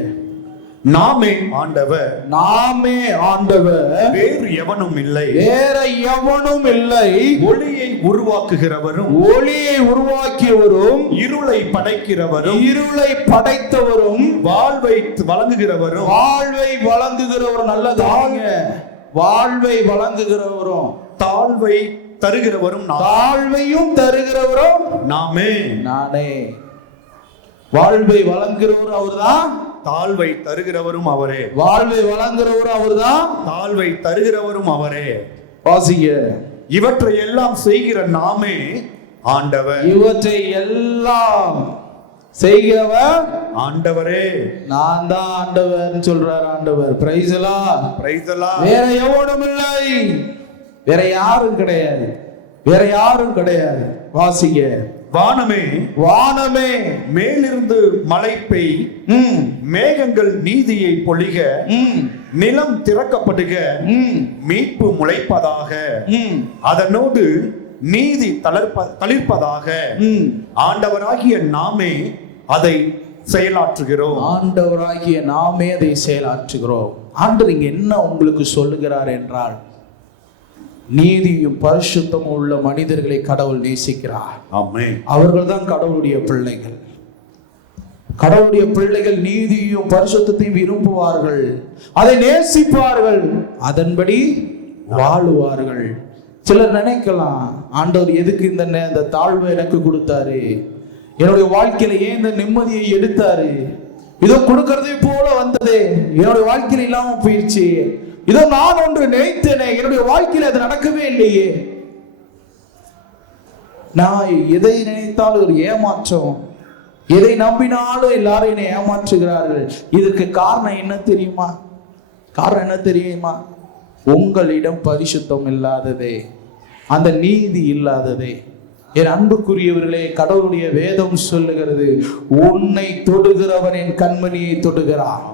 நாமே ஆண்டவர், நாமே ஆண்டவர், வேறு எவனும் இல்லை, வேற எவனும் இல்லை. ஒளியை உருவாக்குகிறவரும், ஒளியை உருவாக்கியவரும், இருளை படைக்கிறவரும், இருளை படைத்தவரும், வாழ்வை வழங்குகிறவரும், வாழ்வை வழங்குகிறவரும். நல்லதாங்க, வாழ்வை வழங்குகிறவரும், தாழ்வை தருகிறவரும், தாழ்வையும் தருகிறவரும் நானே. வாழ்வை வழங்குகிறவரும் அவர்தான், தாழ்வை தருகிறவரும் அவரே. வாழ்வை வழங்குகிறவரும் அவர்தான், தாழ்வை தருகிறவரும் அவரே. வாசிங்க. இவற்றை எல்லாம் செய்கிற நாமே ஆண்டவர். இவற்றை எல்லாம் செய்கிறவர் ஆண்டவரே. நான் தான் ஆண்டவர் சொல்றார் ஆண்டவர். Price the lord. Praise the Lord. வேற எவனும் இல்லை, வேற யாரும் கிடையாது, வேற யாரும் கிடையாது. வாசிங்க. வானமே, வானமே மேலிருந்து மழை பெய், மேகங்கள் நீதியை பொழிக, நிலம் திறக்கப்படுக, மீட்பு முளைப்பதாக, அதனோடு நீதி தளிர்ப்பதாக. ஆண்டவராகிய நாமே அதை செயலாற்றுகிறோம். ஆண்டவராகிய நாமே அதை செயலாற்றுகிறோம். ஆண்டவர் இங்க என்ன உங்களுக்கு சொல்லுகிறார் என்றால், நீதியும் பரிசுத்தமும் உள்ள மனிதர்களை கடவுள் நேசிக்கிறார். ஆமென். அவர்கள் தான் கடவுளுடைய பிள்ளைகள். கடவுளுடைய பிள்ளைகள் நீதியும் பரிசுத்தத்தையும் விரும்புவார்கள், அதை நேசிப்பார்கள், அதன்படி வாழுவார்கள். சிலர் நினைக்கலாம், ஆண்டவர் எதுக்கு இந்த தாழ்வை எனக்கு கொடுத்தாரு, என்னுடைய வாழ்க்கையில ஏன் இந்த நிம்மதியை எடுத்தாரு, இதோ கொடுக்கறதை போல வந்ததே என்னுடைய வாழ்க்கையில இல்லாம போயிடுச்சு, இதோ நான் ஒன்று நினைத்தேனே என்னுடைய வாழ்க்கையில அது நடக்கவே இல்லையே. நான் எதை நினைத்தாலும் ஒரு ஏமாற்றம், எதை நம்பினாலும் எல்லாரும் என்னை ஏமாற்றுகிறார்கள். இதற்கு காரணம் என்ன தெரியுமா? காரணம் என்ன தெரியுமா? உங்களிடம் பரிசுத்தம் இல்லாததே. அந்த நீதி இல்லாததே. என் அன்புக்குரியவர்களே, கடவுளுடைய வேதம் சொல்லுகிறது, உன்னை தொடுகிறவன் என் கண்மணியை தொடுகிறான்.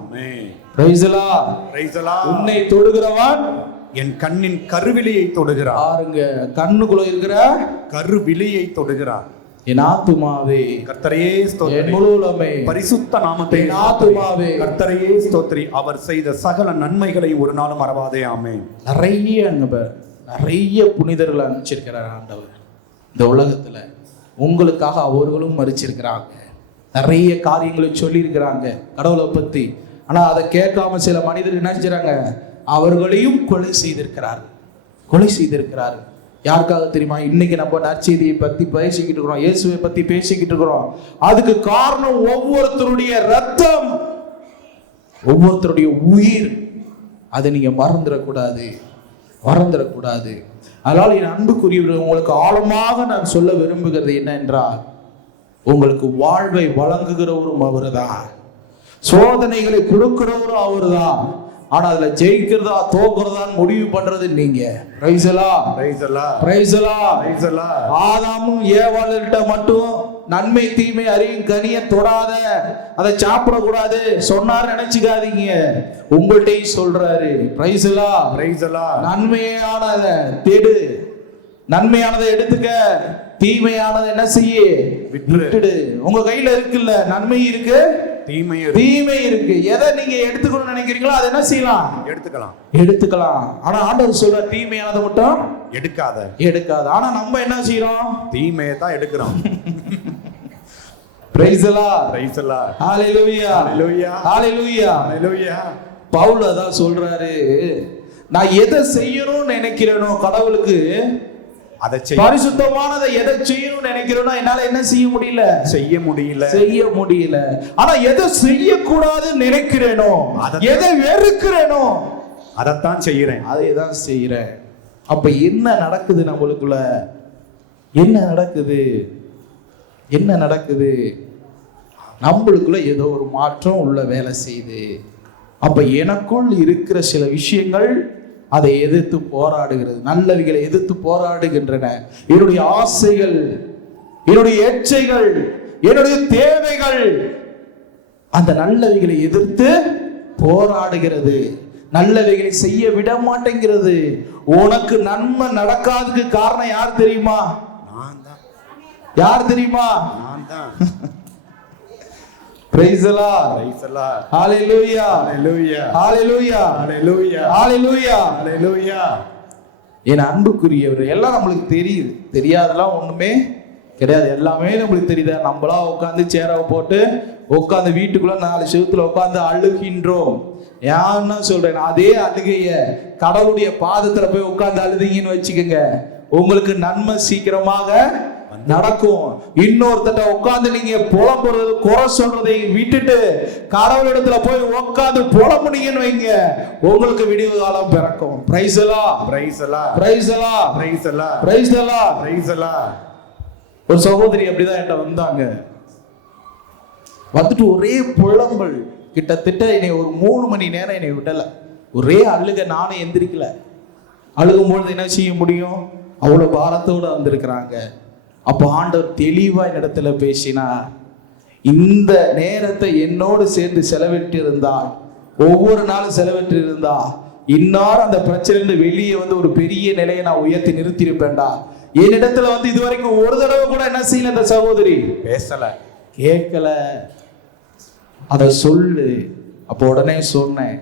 உன்னை தொடுகிறவன் என் கண்ணின் கருவிலையை தொடுகிறான். பாருங்க, கண்ணுக்குள்ள இருக்கிற கருவிலையை தொடுகிறான். என் ஆத்துமாவே கர்த்தரையே ஸ்தோத்திரி, என் முழு உள்ளமே பரிசுத்த நாமத்தை என் ஆத்துமாவே கர்த்தரையே ஸ்தோத்திரி. அவர் செய்த சகல நன்மைகளை ஒரு நாளும் மறவாதே. ஆமென். நிறைய புனிதர்களை அனுப்பிச்சிருக்கிறார் ஆண்டவர். இந்த உலகத்துல உங்களுக்காக அவர்களும் மறிச்சிருக்கிறாங்க, நிறைய காரியங்களை சொல்லியிருக்கிறாங்க கடவுளை பத்தி. ஆனா அதை கேட்காம சில மனிதர்கள் என்ன செய்றாங்க, அவர்களையும் கொலை செய்திருக்கிறார்கள். யாருக்காக தெரியுமா? இன்னைக்கு நம்ம நற்செய்தியை பத்தி பேசிக்கிட்டு இருக்கிறோம், இயேசுவை பத்தி பேசிக்கிட்டு இருக்கிறோம். அதுக்கு காரணம் ஒவ்வொருத்தருடைய ரத்தம், ஒவ்வொருத்தருடைய உயிர். அதை நீங்க மறந்துடக்கூடாது. அதனால என் அன்புக்குரியவர்கள், உங்களுக்கு ஆழமாக நான் சொல்ல விரும்புகிறது என்ன என்றால், உங்களுக்கு வாழ்வை வழங்குகிறவரும் அவர்தான், சோதனைகளை கொடுக்கிறவரும் அவர்தான். ஆனா அதுல ஜெயிக்கிறதா தோக்குறதான்னு முடிவு பண்றது நீங்க. ஆதாமும் ஏவாள்கிட்ட மட்டும் நன்மை தீமை அறியும் கனியை தொடாத, அதை சாப்பிடக்கூடாது சொன்னார் நினைச்சுக்காதீங்க. உங்கள்கிட்டையும் சொல்றாரு, நன்மையானதை தேடு, நன்மையானதை எடுத்துக்க, தீமையானதை என்ன செய்ய விட்டுடு. உங்க கையில இருக்குல்ல, நன்மை இருக்கு தீமை இருக்கு. எதை நீங்க எடுத்துக்கணும்னு நினைக்கிறீங்களோ அதை என்ன செய்யலாம், எடுத்துக்கலாம். ஆனா ஆண்டவர் சொல்ற தீமையானதை மட்டும் எடுக்காத. ஆனா நம்ம என்ன செய்யறோம், தீமையை தான் எடுக்கிறோம். பவுல் அதான் சொல்றாரு, நான் எதை செய்யணும்னு நினைக்கிறேனோ கடவுளுக்கு, பரிசுத்தமானதை எதை செய்யணும்னு நினைக்கிறோம்னா என்னால என்ன செய்ய முடியல. ஆனா எதை செய்யக்கூடாதுன்னு நினைக்கிறேனோ, எதை வெறுக்கிறேனோ அதைத்தான் செய்யறேன். அப்ப என்ன நடக்குது நம்மளுக்குள்ள? என்ன நடக்குது? நம்மளுக்குள்ள ஏதோ ஒரு மாற்றம் உள்ள வேலை செய்யுது. அப்ப எனக்குள் இருக்கிற சில விஷயங்கள் அதை எதிர்த்து போராடுகிறது, நல்லவைகளை எதிர்த்து போராடுகின்றன. என்னுடைய ஆசைகள், என்னுடைய ஏச்சைகள், என்னுடைய தேவைகள் அந்த நல்லவைகளை எதிர்த்து போராடுகிறது, நல்லவைகளை செய்ய விட மாட்டேங்கிறது. உனக்கு நன்மை நடக்காததுக்கு காரணம் யார் தெரியுமா? நான் தான். Praise the Lord. Hallelujah. என் அன்புக்குரியவர், எல்லாம் நம்மளுக்கு தெரியுது, தெரியாதெல்லாம் ஒண்ணுமே கிடையாது, எல்லாமே நம்மளுக்கு தெரியுது. நம்மளா உட்காந்து சேராவை போட்டு உட்காந்து வீட்டுக்குள்ள 4 செவத்துல உட்காந்து அழுகின்றோம். ஏன்னா சொல்றேன், அதே அழுகைய கடவுளுடைய பாதத்துல போய் உட்கார்ந்து அழுதீங்கன்னு வச்சுக்கோங்க, உங்களுக்கு நன்மை சீக்கிரமாக நடக்கும். இன்னொருத்தட்ட உட்கார்ந்து நீங்க புலம்புறது, குறை சொல்றதை விட்டுட்டு கடவுளிடத்துல போய் உட்கார்ந்து புலம்புனீங்கன்னு வைங்க, உங்களுக்கு விடிவு காலம் பிறக்கும். Price the lord. ஒரு சகோதரி அப்படிதான் என்கிட்ட வந்தாங்க. வந்துட்டு ஒரே புலம்பல், கிட்டத்தட்ட என்னை ஒரு 3 மணி நேரம் என்னை விடல, ஒரே அழுக. நானும் எந்திரிக்கல. அழுகும்பொழுது என்ன செய்ய முடியும், அவ்வளவு பாரத்தோட வந்திருக்கிறாங்க. அப்போ ஆண்டவர் தெளிவா என்னிடத்துல பேசினார், இந்த நேரத்தை என்னோடு சேர்ந்து செலவிட்டு இருந்தால், ஒவ்வொரு நாளும் செலவிட்டு இருந்தா, இன்னாரும் அந்த பிரச்சனை வெளியே வந்து ஒரு பெரிய நிலையை நான் உயர்த்தி நிறுத்திருப்பேன்டா. என்னிடத்துல வந்து இதுவரைக்கும் ஒரு தடவை கூட என்ன செய்யல இந்த சகோதரி, பேசல, கேட்கல. அத சொல்லு. அப்போ உடனே சொன்னேன்,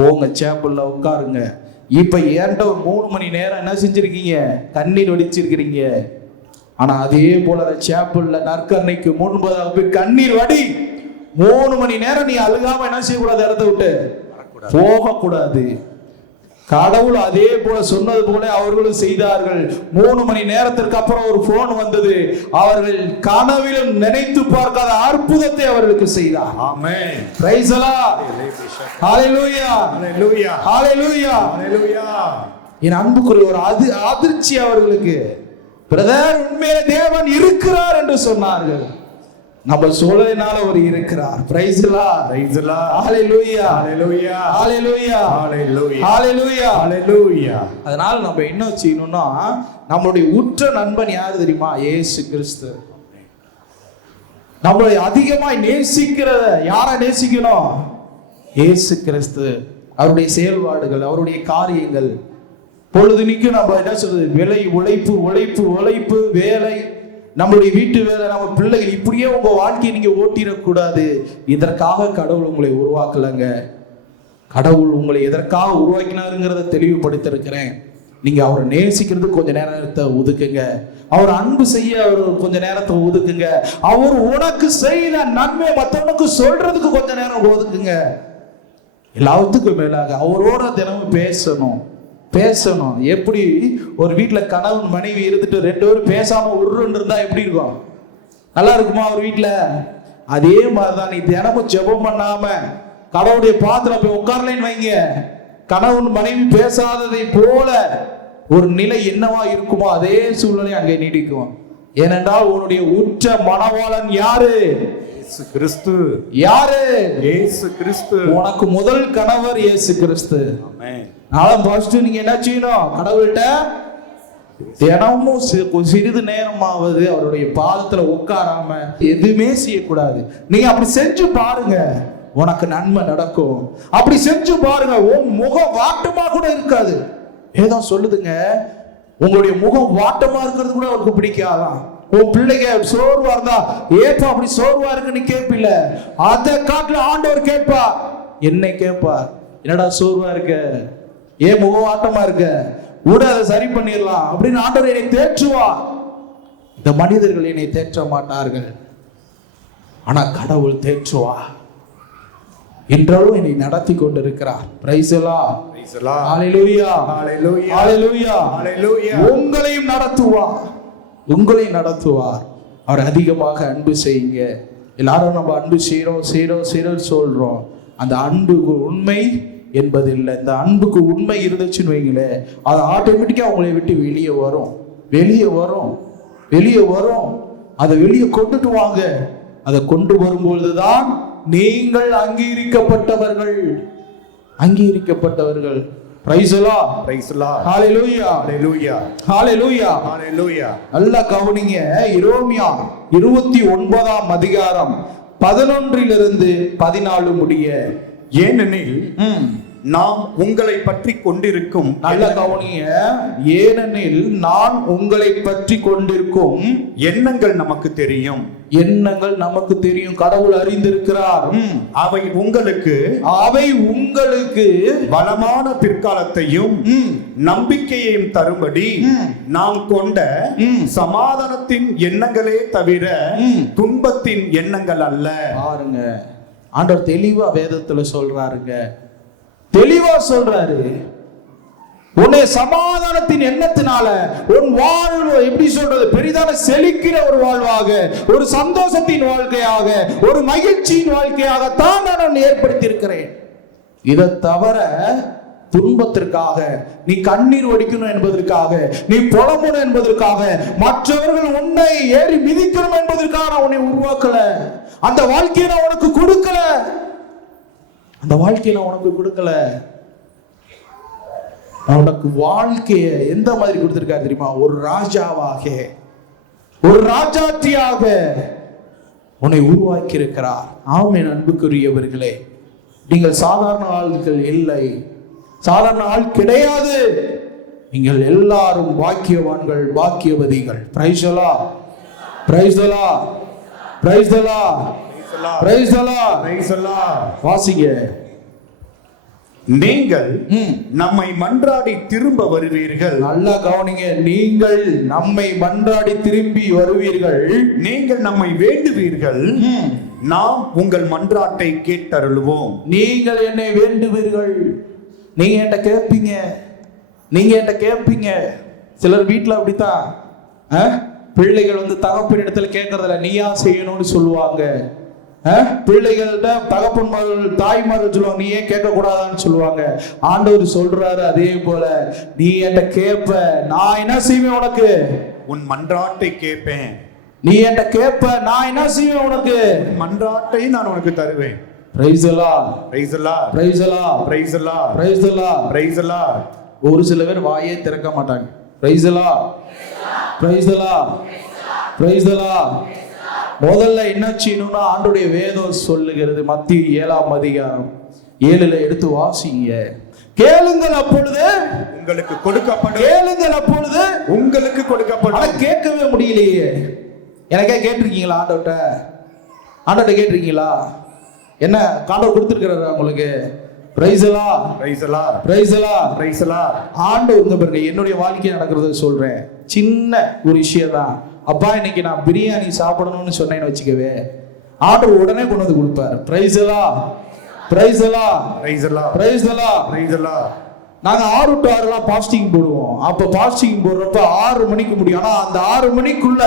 போங்க சேப்பல்ல உட்காருங்க. இப்ப ஏன்ட்ட ஒரு 3 மணி நேரம் என்ன செஞ்சிருக்கீங்க, கண்ணீர் வடிச்சிருக்கிறீங்க. ஆனா அதே போல சேப்பல்ல நற்கரணைக்கு முன்பதாக போய் கண்ணீர் வடி. 3 மணி நேரம் நீ அழுகாம என்ன செய்யக்கூடாது, இடத்த விட்டு போகக்கூடாது. கடவுள் அதே போல சொன்னது போல அவர்களும் செய்தார்கள். 3 மணி நேரத்திற்கு அப்புறம் ஒரு போன் வந்தது. அவர்கள் கனவிலும் நினைத்து பார்க்காத அற்புதத்தை அவர்களுக்கு செய்தார். ஆமென். Praise the lord. Hallelujah. Hallelujah. Hallelujah. ஹalleluya. என் அன்புக்குரிய ஒரு அதிர்ச்சி அவர்களுக்கு. பிரதர், உண்மையிலே தேவன் இருக்கிறார் என்று சொன்னார்கள். நம்ம சூழலினால ஒரு இருக்கிறார். Praise the lord. Praise the lord. Hallelujah. Hallelujah. Hallelujah. Hallelujah. Hallelujah. Hallelujah. அதனால நம்ம என்ன செய்யணும்னா, நம்மளுடைய உற்ற நண்பன் யார் தெரியுமா? இயேசு கிறிஸ்து. நம்மளை அதிகமாய் நேசிக்கிற யாரை நேசிக்கணும்? இயேசு கிறிஸ்து. அவருடைய செயல்பாடுகள், அவருடைய காரியங்கள். பொழுதுனிக்கு நம்ம என்ன சொல்றது, விலை உழைப்பு உழைப்பு உழைப்பு, வேலை, நம்மளுடைய வீட்டு வேலை, நம்ம பிள்ளைகள், இப்படியே உங்க வாழ்க்கையை நீங்க ஓட்டிடக்கூடாது. இதற்காக கடவுள் உங்களை உருவாக்கலங்க. கடவுள் உங்களை எதற்காக உருவாக்கினாருங்கிறத தெளிவுபடுத்திருக்கிறேன். நீங்க அவரை நேசிக்கிறதுக்கு கொஞ்ச நேரத்தை ஒதுக்குங்க. அவர் அன்பு செய்ய அவர் கொஞ்ச நேரத்தை ஒதுக்குங்க. அவர் உனக்கு செய்த நன்மை மற்றவனுக்கு சொல்றதுக்கு கொஞ்ச நேரம் ஒதுக்குங்க. எல்லாத்துக்கும் மேலாக அவரோட தினமும் பேசணும். எப்படி ஒரு வீட்டுல கணவன் மனைவி இருந்துட்டு 2 பேரும் பேசாம உருன்னு இருந்தா எப்படி இருக்கும்? நல்லா இருக்குமா ஒரு வீட்டுல? அதே மாதிரிதான் நீ தினமும் ஜெபம் பண்ணாம கடவுளுடைய பாத்திரம் போய் உட்காரலைன்னு வைங்க, கணவன் மனைவி பேசாததை போல ஒரு நிலை என்னவா இருக்குமோ அதே சூழ்நிலை அங்கே நீடிக்கும். ஏனென்றால் உன்னுடைய உற்ற மணவாளன் யாரு? இயேசு கிறிஸ்து. யாரு? இயேசு கிறிஸ்து. உனக்கு முதல் கணவர் இயேசு கிறிஸ்து. ஆமென். நாளும் ஃபர்ஸ்ட் நீங்க என்ன செய்யணும்? கடவுள்கிட்ட தினமும் சிறிது நேரமாவது அவருடைய பாதத்துல உட்காராம எதுவுமே செய்யக்கூடாது. நீங்க அப்படி செஞ்சு பாருங்க, உனக்கு நன்மை நடக்கும். அப்படி செஞ்சு பாருங்க, உன் முகம் வாட்டமா கூட இருக்காது. ஏதோ சொல்லுதுங்க, உங்களுடைய முகம் வாட்டமா இருக்கிறது கூட அவருக்கு பிடிக்காதான். உன் பிள்ளைங்க சோர்வா இருந்தா, ஏப்பா அப்படி சோர்வா இருக்குன்னு கேட்பில்ல, அதை காட்டுல ஆண்டவர் கேட்பா, என்னை கேட்பா, என்னடா சோர்வா இருக்க, ஏன் முகம் வாட்டமா இருக்க, கூட அதை சரி பண்ணிடலாம் அப்படின்னு ஆண்டவர் என்னை தேற்றுவா. இந்த மனிதர்கள் என்னை தேற்ற மாட்டார்கள், ஆனா கடவுள் தேற்றுவா. இன்றளவும் என்னை நடத்தி கொண்டிருக்கிறார். Praise the lord. Praise the lord. Hallelujah. Hallelujah. Hallelujah. Hallelujah. உங்களையும் நடத்துவார். அவர் அதிகமாக அன்பு செய்யுங்க. எல்லாரும் நம்ம அன்பு செய்யறோம் சொல்றோம். அந்த அன்புக்கு உண்மை என்பது இல்லை. இந்த அன்புக்கு உண்மை இருந்துச்சுன்னு வைங்களேன், அது ஆட்டோமேட்டிக்கா உங்களை விட்டு வெளியே வரும். அதை வெளியே கொண்டுட்டு வாங்க. அதை கொண்டு வரும்பொழுதுதான் நீங்கள் அங்கீகரிக்கப்பட்டவர்கள். Praise the lord. Praise the lord. Hallelujah. Hallelujah. Hallelujah. Hallelujah. நல்லா கவனிங்க. எரேமியா 29ஆம் அதிகாரம் 11 14 முடிய. ஏனெனில் நாம் உங்களை பற்றி கொண்டிருக்கும், நல்ல கவனிங்க, ஏனெனில் நான் உங்களை பற்றி கொண்டிருக்கும் எண்ணங்கள் நமக்கு தெரியும். கடவுள் அறிந்திருக்கிறார். அவை உங்களுக்கு பலமான பிற்காலத்தையும் நம்பிக்கையையும் தரும்படி நாம் கொண்ட சமாதானத்தின் எண்ணங்களே தவிர துன்பத்தின் எண்ணங்கள் அல்ல. பாருங்க, ஆண்டவர் தெளிவா வேதத்துல சொல்றாரு, உன்னை சமாதானத்தின் எண்ணத்தினால உன் வாழ்வு எப்படி சொல்றது, பெரிதான செழிக்கிற ஒரு வாழ்வாக, ஒரு சந்தோஷத்தின் வாழ்க்கையாக, ஒரு மகிழ்ச்சியின் வாழ்க்கையாகத்தான் நான் ஏற்படுத்தி இருக்கிறேன். இதை தவிர துன்பத்திற்காக, நீ கண்ணீர் வடிக்கணும் என்பதற்காக, நீ புலம்பணும் என்பதற்காக, மற்றவர்கள் உன்னை ஏறி மிதிக்கணும் என்பதற்காக நான் உன்னை உருவாக்கல. அந்த வாழ்க்கையை நான் உனக்கு கொடுக்கல. உனக்கு வாழ்க்கையை எந்த மாதிரி கொடுத்திருக்காரு தெரியுமா? ஒரு ராஜாவாக, ஒரு ராஜாத்தியாக உன்னை உருவாக்கி இருக்கிறார். ஆமென். அன்புக்குரியவர்களே, நீங்கள் சாதாரண ஆட்கள் இல்லை, சாதாரண ஆள் கிடையாது. நீங்கள் எல்லாரும் பாக்கியவான்கள், பாக்கியவதிகள். Praise the lord. Praise the lord. Praise the lord. Praise the lord. Praise the lord. வாசிங்க. நீங்கள் நம்மை மன்றாடி திரும்ப வருவீர்கள். நல்லா கவனிங்க. நீங்கள் நம்மை மன்றாடி திரும்பி வருவீர்கள். நீங்கள் நம்மை வேண்டுவீர்கள், நாம் உங்கள் மன்றாட்டை கேட்டருளுவோம். நீங்கள் என்னை வேண்டுவீர்கள், நீங்க என்கிட்ட கேட்பீங்க. சிலர் வீட்டுல அப்படித்தான், பிள்ளைகள் தகப்பன் இடத்துல கேட்கறதில்ல, நீயா செய்யணும்னு சொல்லுவாங்க. பிள்ளைகள்கிட்ட தகப்பன்மார்கள், தாய்மார்கள் சொல்லுவாங்க, நீ ஏன் கேட்க கூடாதான்னு சொல்லுவாங்க. ஆண்டவர் சொல்றாரு, அதே போல நீ என்கிட்ட கேட்ப, நான் என்ன செய்வேன்? உனக்கு உன் மன்றாட்டை கேட்பேன். நீ என்கிட்ட கேட்ப, நான் என்ன செய்வேன் உனக்கு? மன்றாட்டை நான் உனக்கு தருவேன். Price the lord, praise the lord, praise the lord, praise the lord, praise the lord, praise the lord. ஒரு சில பேர் வாயே திறக்க மாட்டாங்க. Price the lord, praise the lord, praise the Lord. முதல்ல என்ன செய்யணும்னா ஆண்டவருடைய வேதம் சொல்லுகிறது. மத்திய 7ஆம் அதிகாரம் 7ல எடுத்து வாசிங்க. கேளுங்கள் அப்பொழுது உங்களுக்கு கொடுக்கப்படும், கேளுங்கள் அப்பொழுது உங்களுக்கு கொடுக்கப்படும். ஆனா கேட்கவே முடியலையே. எனக்கே கேட்டிருக்கீங்களா? ஆண்டவர்ட்ட கேட்டிருக்கீங்களா? என்ன ஆண்டவர் கொடுத்திருக்கிறாரா உங்களுக்கு? Praise the lord, praise the lord, praise the lord, praise the lord. ஆண்டவருங்க பாருங்க, என்னுடைய வாழ்க்கையில் நடக்கிறத சொல்றேன். சின்ன ஒரு விஷயம் தான். அப்பா இன்னைக்கு நான் பிரியாணி சாப்பிடணும்னு சொன்னேன்னு வச்சுக்கவே, ஆண்டவர் உடனே கொண்டு வந்து கொடுப்பார். Price the lord, praise the lord, praise the lord, praise the lord. Praise the Lord. நாங்க 6 to 6 பாஸ்டிங் போடுவோம். அப்ப பாஸ்டிங் போடுறப்ப 6 மணிக்கு முடியும். ஆனா அந்த 6 மணிக்குள்ள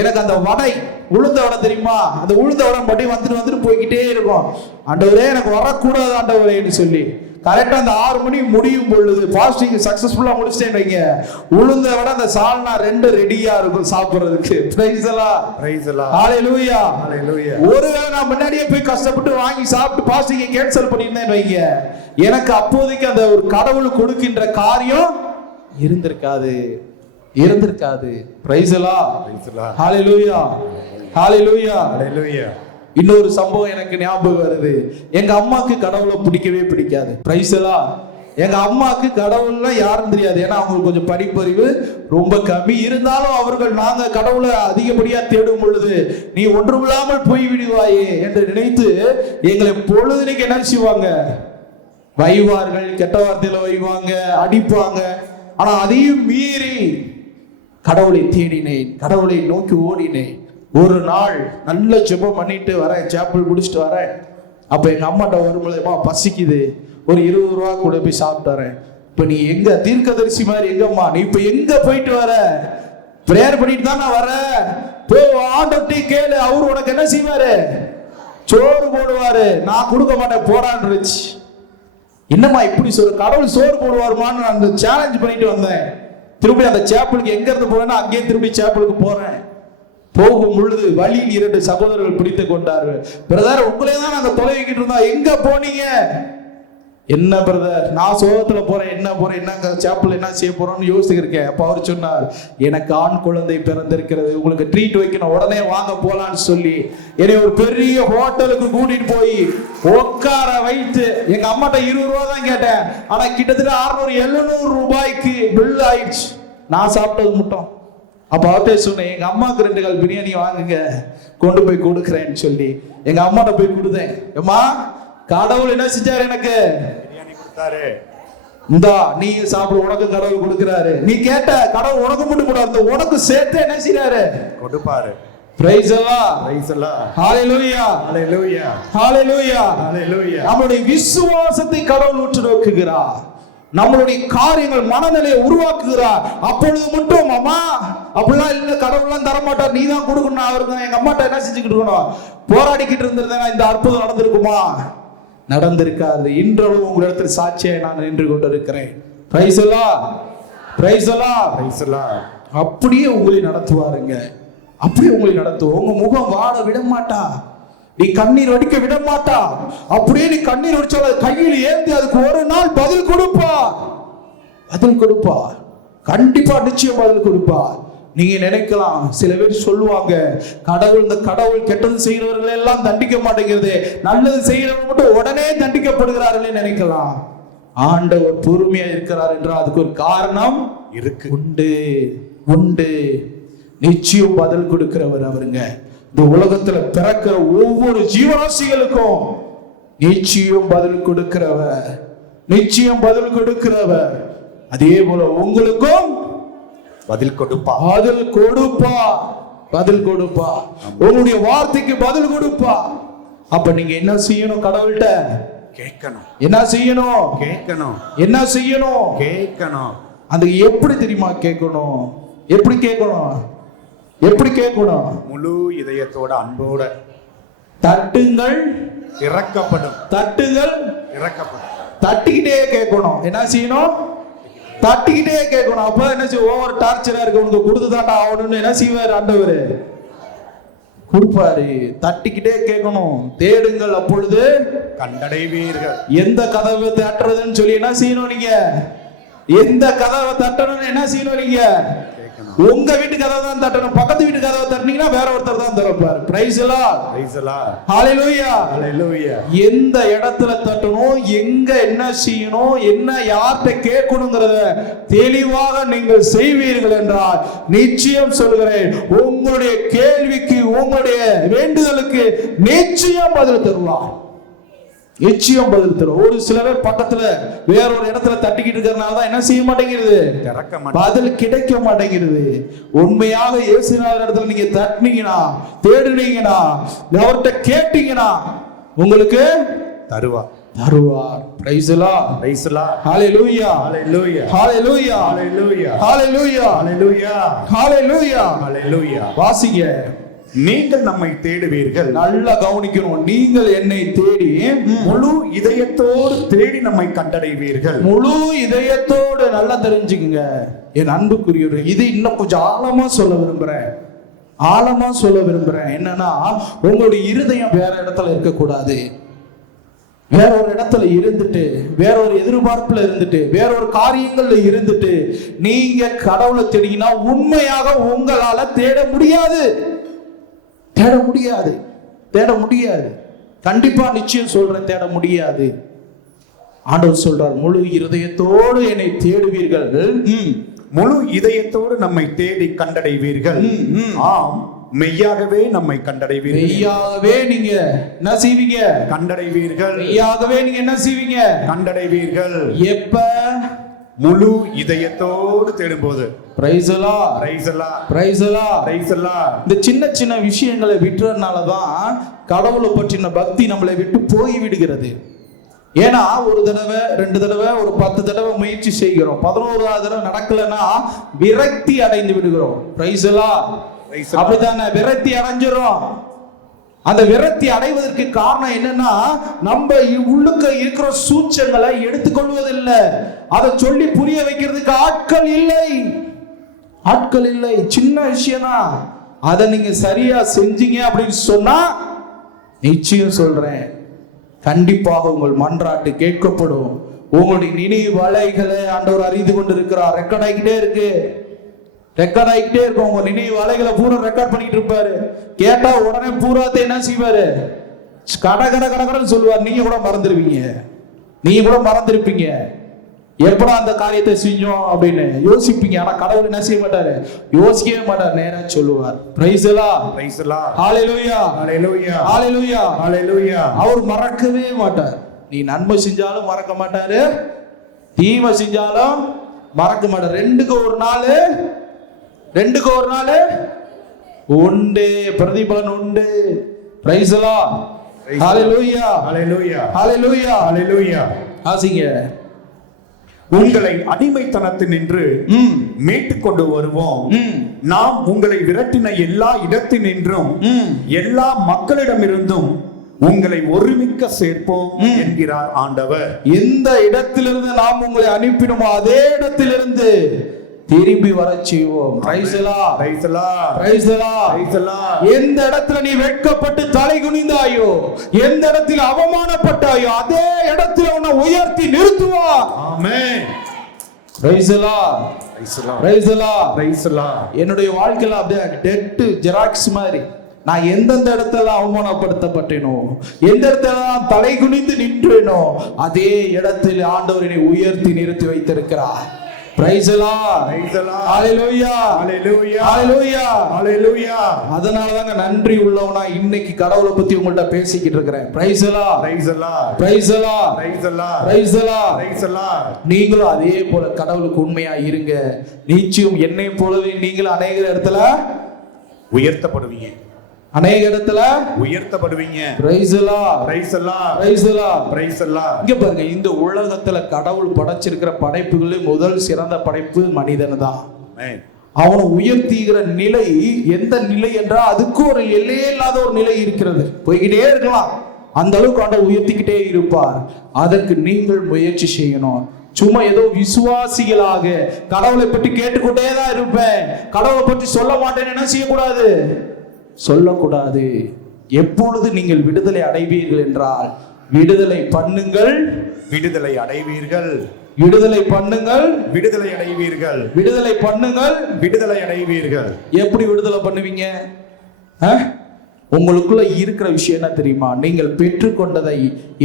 எனக்கு அந்த வடை, உளுந்த வடை தெரியுமா, அந்த உளுந்த வடை மட்டும் வந்துட்டு போய்கிட்டே இருக்கும். ஆண்டவரே எனக்கு வரக்கூடாது ஆண்டவரேன்னு சொல்லி கரெக்டா அந்த 6 மணி முடியும் பொழுது பாஸ்டிங் சக்சஸ்ஃபுல்லா முடிச்சிட்டேன்னு வைங்க, உளுந்த விட அந்த சால்னா 2 ரெடியா இருக்கும் சாப்பிடுறதுக்கு. Praise the lord, praise the lord, hallelujah, hallelujah. ஒருவேளை நான் முன்னாடியே போய் கஷ்டப்பட்டு வாங்கி சாப்பிட்டு பாஸ்டிங்கை கேன்சல் பண்ணியிருந்தேன்னு வைங்க, எனக்கு அப்போதைக்கு அந்த ஒரு கடவுள் கொடுக்கின்ற காரியம் இருந்திருக்காது. Price the lord, hallelujah, hallelujah, ஹalleluya. இன்னொரு சம்பவம் எனக்கு ஞாபகம் வருது. எங்க அம்மாக்கு கடவுளை பிடிக்கவே பிடிக்காது. Price the Lord. எங்க அம்மாக்கு கடவுள்னா யாரும் தெரியாது. ஏன்னா அவங்களுக்கு கொஞ்சம் படிப்பறிவு ரொம்ப கம்மி. இருந்தாலும் அவர்கள் நாங்க கடவுளை அதிகப்படியா தேடும் பொழுது நீ ஒன்றுமில்லாமல் போய் விடுவாயே என்று நினைத்து எங்களை பொழுதுனைக்கு என்ன செய்வாங்க, வைவார்கள், கெட்ட வார்த்தையில வைவாங்க, அடிப்பாங்க. ஆனா அதையும் மீறி கடவுளை தேடினேன், கடவுளை நோக்கி ஓடினேன். ஒரு நாள் நல்ல ஜெபம் பண்ணிட்டு வரேன், சேப்பல் முடிச்சுட்டு வரேன். அப்ப எங்க அம்மாட்ட வரும்பொழுது, பசிக்குது, ஒரு 20 ரூபா கூட போய் சாப்பிட்டு வரேன். இப்ப நீ எங்க தீர்க்கதரிசி மாதிரி எங்கம்மா, நீ இப்ப எங்க போயிட்டு வர? பிரேயர் பண்ணிட்டு தான் நான் வரேன். போ ஆண்டவர்ட்ட கேளு, அவரு உனக்கு என்ன செய்வாரு? சோறு போடுவாரு. நான் கொடுக்க மாட்டேன் போடான்னு. என்னம்மா இப்படி சொல்ற? கடவுள் சோறு போடுவாருமான்னு நான் அந்த சேலஞ்ச் பண்ணிட்டு வந்தேன். திரும்பி அந்த சேப்பலுக்கு எங்க இருந்து போறேன்னா அங்கேயே திரும்பி சேப்பலுக்கு போறேன். போகும் பொழுது வழியில் 2 சகோதரர்கள் பிடித்து கொண்டார்கள். பிரதர் உங்களே தான் நாங்க தொலைவிக்கிட்டு இருந்தோம், எங்க போனீங்க? என்ன பிரதர், நான் சோகத்துல போறேன், என்ன சேப்பல் என்ன செய்ய போறோம்னு யோசிச்சிருக்கேன். அப்ப அவர் சொன்னார், எனக்கு ஆண் குழந்தை பிறந்திருக்கிறது, உங்களுக்கு ட்ரீட் வைக்கணும், உடனே வாங்க போலான்னு சொல்லி என்னை ஒரு பெரிய ஹோட்டலுக்கு கூட்டிட்டு போய் உட்கார வைத்து, எங்க அம்மாட்ட 20 ரூபா தான் கேட்டேன். ஆனா கிட்டத்தட்ட 600-700 ரூபாய்க்கு பில் ஆயிடுச்சு நான் சாப்பிட்டது மட்டும். அப்ப அவர்கிட்ட சொன்னேன், எங்க அம்மாவுக்கு 2 கால் பிரியாணி வாங்குங்க, கொண்டு போய் கொடுக்குறேன்னு சொல்லி எங்க அம்மாட்ட போய் கொடுத்தேன். அம்மா கடவுள் என்ன செஞ்சாரு? எனக்கு பிரியாணி கொடுத்தாரு. இந்தா நீ சாப்பிடு, உனக்கு கடவுள் கொடுக்கிறாரு. நீ கேட்ட கடவுள் உனக்கு மட்டும் கூடாது, உனக்கு சேர்த்து என்ன செய்யறாரு? கொடுப்பாரு. Praise the lord, praise the lord, hallelujah, hallelujah, hallelujah, hallelujah. நம்மளுடைய விசுவாசத்தை கடவுள் உற்று நோக்குகிறார். நம்மளுடைய காரியங்கள் மனநிலையை உருவாக்குகிறார். அப்பொழுது மட்டும் அம்மா அப்படிலாம் இல்ல, கடவுள்லாம் தர மாட்டார், நீ தான் கொடுக்கணும். அவருக்கு தான் எங்க அம்மாட்ட என்ன செஞ்சுக்கிட்டு இருக்கணும், போராடிக்கிட்டு இருந்திருந்தேன்னா இந்த அற்புதம் நடந்திருக்குமா? நடந்திருக்காது. இன்றளவு உங்களிடத்தில் சாட்சியை நான் நின்று கொண்டிருக்கிறேன். Price the lord, praise the lord, praise the Lord. அப்படியே உங்களை நடத்துவாருங்க, அப்படியே உங்களை நடத்துவோம். உங்க முகம் வாட விட மாட்டா, நீ கண்ணீர் வடிக்க விட மாட்டா. அப்படியே நீ கண்ணீர் வடிச்சால கையில் ஏந்தி அதுக்கு ஒரு நாள் பதில் கொடுப்பார், பதில் கொடுப்பார். கண்டிப்பா நிச்சயம் பதில் கொடுப்பார். நீங்க நினைக்கலாம், சில பேர் சொல்லுவாங்க, இந்த கடவுள் கெட்டது செய்கிறவர்கள் எல்லாம் தண்டிக்க மாட்டேங்கிறது, நல்லது செய்கிறவங்க மட்டும் உடனே தண்டிக்கப்படுகிறார்களே நினைக்கலாம். ஆண்டவர் பொறுமையா இருக்கிறார் என்றால் அதுக்கு ஒரு காரணம் இருக்கு, உண்டு, உண்டு. நிச்சயம் பதில் கொடுக்கிறவர் அவருங்க. இந்த உலகத்துல பிறக்கிற ஒவ்வொரு ஜீவராசிகளுக்கும் நிச்சயம் பதில் கொடுக்கிறவர், நிச்சயம் பதில் கொடுக்கிறவர். அதே போல உங்களுக்கும் பதில் கொடுப்பா, பதில் கொடுப்பா, பதில் கொடுப்பா. உங்களுடைய வார்த்தைக்கு பதில் கொடுப்பா. அப்ப நீங்க என்ன செய்யணும்? கடவுள்கிட்ட கேட்கணும். என்ன செய்யணும்? கேட்கணும். என்ன செய்யணும்? கேட்கணும். அது எப்படி தெரியுமா கேட்கணும்? எப்படி கேட்கணும்? எப்படி கேட்கணும்? முழு இதயத்தோட, அன்போட. தட்டுங்கள் திறக்கப்படும், தட்டுங்கள் திறக்கப்படும். தட்டிக்கிட்டே கேட்கணும். என்ன செய்யணும்? தட்டிக்கிட்டே கேட்கணும். அப்ப என்ன செய்ய, ஓவர் டார்ச்சரா இருக்கு, உனக்கு கொடுத்து தாண்டா ஆகணும்னு என்ன செய்வார் ஆண்டவர்? கொடுப்பாரு. தட்டிக்கிட்டே கேட்கணும். தேடுங்கள் அப்பொழுது கண்டடைவீர்கள். எந்த கதவை தட்டுறதுன்னு சொல்லி என்ன செய்யணும் நீங்க? எந்த கதவை தட்டணும்னு என்ன செய்யணும் நீங்க? உங்க வீட்டு கதவை தான் தட்டணும். பக்கத்து வீட்டு கதவை தட்டினீங்கன்னா வேற ஒருத்தர் தான் திறப்பார். Praise the lord. Praise the lord. Hallelujah. Hallelujah. எந்த இடத்துல தட்டணும், எங்க என்ன செய்யணும், என்ன யார்கிட்ட கேட்கணும்ங்கறத தெளிவாக நீங்கள் செய்வீர்கள் என்றால் நிச்சயம் சொல்கிறேன், உங்களுடைய கேள்விக்கு, உங்களுடைய வேண்டுதலுக்கு நிச்சயம் பதில் தருவார். நிச்சயம் பதில் தரும். ஒரு சில பேர் பக்கத்துல வேற ஒரு இடத்துல தட்டிக்கிட்டு இருக்கிறதுனால தான் என்ன செய்ய மாட்டேங்கிறது? பதில் கிடைக்க மாட்டேங்கிறது. உண்மையாக இயேசுநாதர் இடத்துல நீங்க தட்டினீங்கன்னா, தேடுனீங்கன்னா, அவர்கிட்ட கேட்டீங்கன்னா உங்களுக்கு தருவார். Praise the lord. Praise the lord. Hallelujah. Hallelujah. Hallelujah. Hallelujah. Hallelujah. Hallelujah. Hallelujah. Hallelujah. வாசிங்க. நீங்கள் நம்மை தேடுவீர்கள். நல்லா கவனிக்கணும். நீங்கள் என்னை தேடி முழு இதயத்தோடு தேடி நம்மை கண்டடைவீர்கள். முழு இதயத்தோடு நல்லா தெரிஞ்சுக்குங்க என் அன்புக்குரியவரே. இது இன்னும் கொஞ்சம் ஆழமா சொல்ல விரும்புறேன். என்னன்னா, உங்களுடைய இருதயம் வேற இடத்துல இருக்கக்கூடாது. வேற ஒரு இடத்துல இருந்துட்டு, வேற ஒரு எதிர்பார்ப்புல இருந்துட்டு, வேற ஒரு காரியங்கள்ல இருந்துட்டு நீங்க கடவுளை தேடினா உண்மையாக உங்களால தேட முடியாது. கண்டிப்பா நிச்சயம் சொல்றேன், தேட முடியாது. ஆண்டவர் சொல்றார், முழு இருதயத்தோடு என்னை தேடுவீர்கள். முழு இதயத்தோடு நம்மை தேடி கண்டடைவீர்கள். ஆம், மெய்யாகவே நம்மை கண்டடைவீர்கள். மெய்யாகவே நீங்க என்ன செய்வீங்க? கண்டடைவீர்கள். மெய்யாகவே நீங்க என்ன செய்வீங்க? கண்டடைவீர்கள். எப்ப? முழு இதயத்தோடு தேடும்போது. Price the lord. Praise the lord. Praise the lord. Praise the Lord. இந்த சின்ன சின்ன விஷயங்களை விட்டுறதுனால தான் கடவுளை பற்றின பக்தி நம்மளை விட்டு போய் விடுகிறது. ஏன்னா ஒரு தடவை, 2 தடவை, ஒரு 10 தடவை முயற்சி செய்கிறோம். 11வது தடவை நடக்கலன்னா விரக்தி அடைந்து விடுகிறோம். Price the Lord. அப்படித்தானே? விரக்தி அடைஞ்சிரும். அந்த விரக்தி அடைவதற்கு காரணம் என்னன்னா, நம்ம உள்ளுக்க இருக்கிற சூச்சங்களை எடுத்துக்கொள்வதில்லை. அதை சொல்லி புரிய வைக்கிறதுக்கு ஆட்கள் இல்லை. சின்ன விஷயம்னா அதை நீங்க சரியா செஞ்சீங்க அப்படின்னு சொன்னா நிச்சயம் சொல்றேன், கண்டிப்பாக உங்கள் மன்றாட்டு கேட்கப்படும். உங்களுடைய நினைவு அலைகளை ஆண்டவர் அறிந்து கொண்டிருக்கிறார். ரெக்கார்ட் ஆகிட்டே இருக்கு. உங்க நினைவு அலைகளை பூரா ரெக்கார்ட் பண்ணிட்டு இருப்பாரு. கேட்டா உடனே பூராத்தை என்ன செய்வாரு? கடன்னு சொல்லுவார். நீங்க கூட மறந்துருப்பீங்க. எப்படா அந்த காரியத்தை செஞ்சோம் அப்படின்னு யோசிப்பீங்க. ஆனா கடவுள் என்ன செய்ய மாட்டாரு? யோசிக்கவே மாட்டார், நேரா சொல்லுவார். Praise the lord. Praise the lord. Hallelujah. Hallelujah. Hallelujah. Hallelujah. அவர் மறக்கவே மாட்டார். நீ நன்மை செஞ்சாலும் மறக்க மாட்டாரு, தீமை செஞ்சாலும் மறக்க மாட்டார். ரெண்டுக்கு ஒரு நாள் உண்டு, பிரதிபலன் உண்டு. Praise the lord. Hallelujah. Hallelujah. Hallelujah. Hallelujah. ஆசிங்க. உங்களை அடிமைத்தனத்தினின்று மீட்டுக் கொண்டு வருவோம். நாம் உங்களை விரட்டின எல்லா இடத்தினின்றும் எல்லா மக்களிடமிருந்தும் உங்களை ஒருமிக்க சேர்ப்போம் என்கிறார் ஆண்டவர். எந்த இடத்திலிருந்து நாம் உங்களை அனுப்பினோமோ அதே இடத்திலிருந்து திரும்பி வர செய்வோம். Price the lord. Praise the lord. Praise the lord. Praise the Lord. எந்த இடத்துல நீ வெட்கப்பட்டு தலை குனிந்தாயோ, எந்த இடத்தில் அவமானப்பட்டாயோ அதே இடத்துல உன்னை உயர்த்தி நிறுத்துவார். ஆமென். Praise the lord. Praise the lord. Praise the lord. Praise the lord. என்னுடைய வாழ்க்கையில அப்படியே டெட் ஜெராக்ஸ் மாதிரி நான் எந்தெந்த இடத்துல அவமானப்படுத்தப்பட்டேனோ, எந்த இடத்துல நான் தலை குனிந்து நின்றேனோ அதே இடத்தில் ஆண்டவர் என்னை உயர்த்தி நிறுத்தி வைத்திருக்கிறார். Praise the Lord. Praise the Lord. Hallelujah. Hallelujah. Hallelujah. Hallelujah. அதனால தாங்க நன்றி உள்ளவனா இன்னைக்கு கடவுளை பத்தி உங்கள்ட்ட பேசிக்கிட்டு இருக்கிறேன். Praise the Lord. Praise the Lord. Praise the Lord. Praise the Lord. Praise the Lord. Praise the Lord. நீங்களும் அதே போல கடவுளுக்கு உண்மையா இருங்க. நிச்சயம் என்னை போலவே நீங்களும் அநேக இடத்துல உயர்த்தப்படுவீங்க. அநேக இடத்துல உயர்த்தப்படுவீங்க. Praise the Lord. Praise the Lord. Praise the Lord. Praise the Lord. இங்க பாருங்க, இந்த உலகத்துல கடவுள் படைச்சிருக்கிற படைப்புகளில் முதல் சிறந்த படைப்பு மனிதன் தான். அவனை உயர்த்துகிற நிலை எந்த நிலை என்றால் அதுக்கு ஒரு எல்லையே இல்லாத ஒரு நிலை இருக்கிறது. போய்கிட்டே இருக்கலாம், அந்த அளவுக்கு ஆண்டவர் உயர்த்திக்கிட்டே இருப்பார். அதற்கு நீங்கள் முயற்சி செய்யணும். சும்மா ஏதோ விசுவாசிகளாக கடவுளை பற்றி கேட்டுக்கொண்டே தான் இருப்பேன், கடவுளை பற்றி சொல்ல மாட்டேன்னு என்ன செய்யக்கூடாது? சொல்லக்கூடாது. எப்பொழுது நீங்கள் விடுதலை அடைவீர்கள் என்றால், விடுதலை பண்ணுங்கள், விடுதலை அடைவீர்கள், விடுதலை பண்ணுங்கள், விடுதலை அடைவீர்கள், விடுதலை பண்ணுங்கள், விடுதலை அடைவீர்கள். எப்படி விடுதலை பண்ணுவீங்க? உங்களுக்குள்ள இருக்கிற விஷயம் என்ன தெரியுமா? நீங்கள் பெற்றுக்கொண்டதை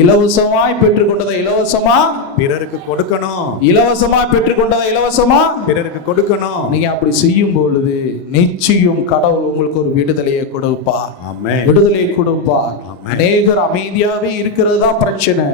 இலவசமாய் பெற்றுக்கொண்டதை இலவசமா பிறருக்கு கொடுக்கணும். இலவசமாய் பெற்றுக்கொண்டதை இலவசமா பிறருக்கு கொடுக்கணும். நீங்க அப்படி செய்யும் பொழுது நிச்சயம் கடவுள் உங்களுக்கு ஒரு விடுதலையை கொடுப்பார். ஆமென். விடுதலையை கொடுப்பார். அநேகர் அமைதியாவே இருக்கிறது தான் பிரச்சனை.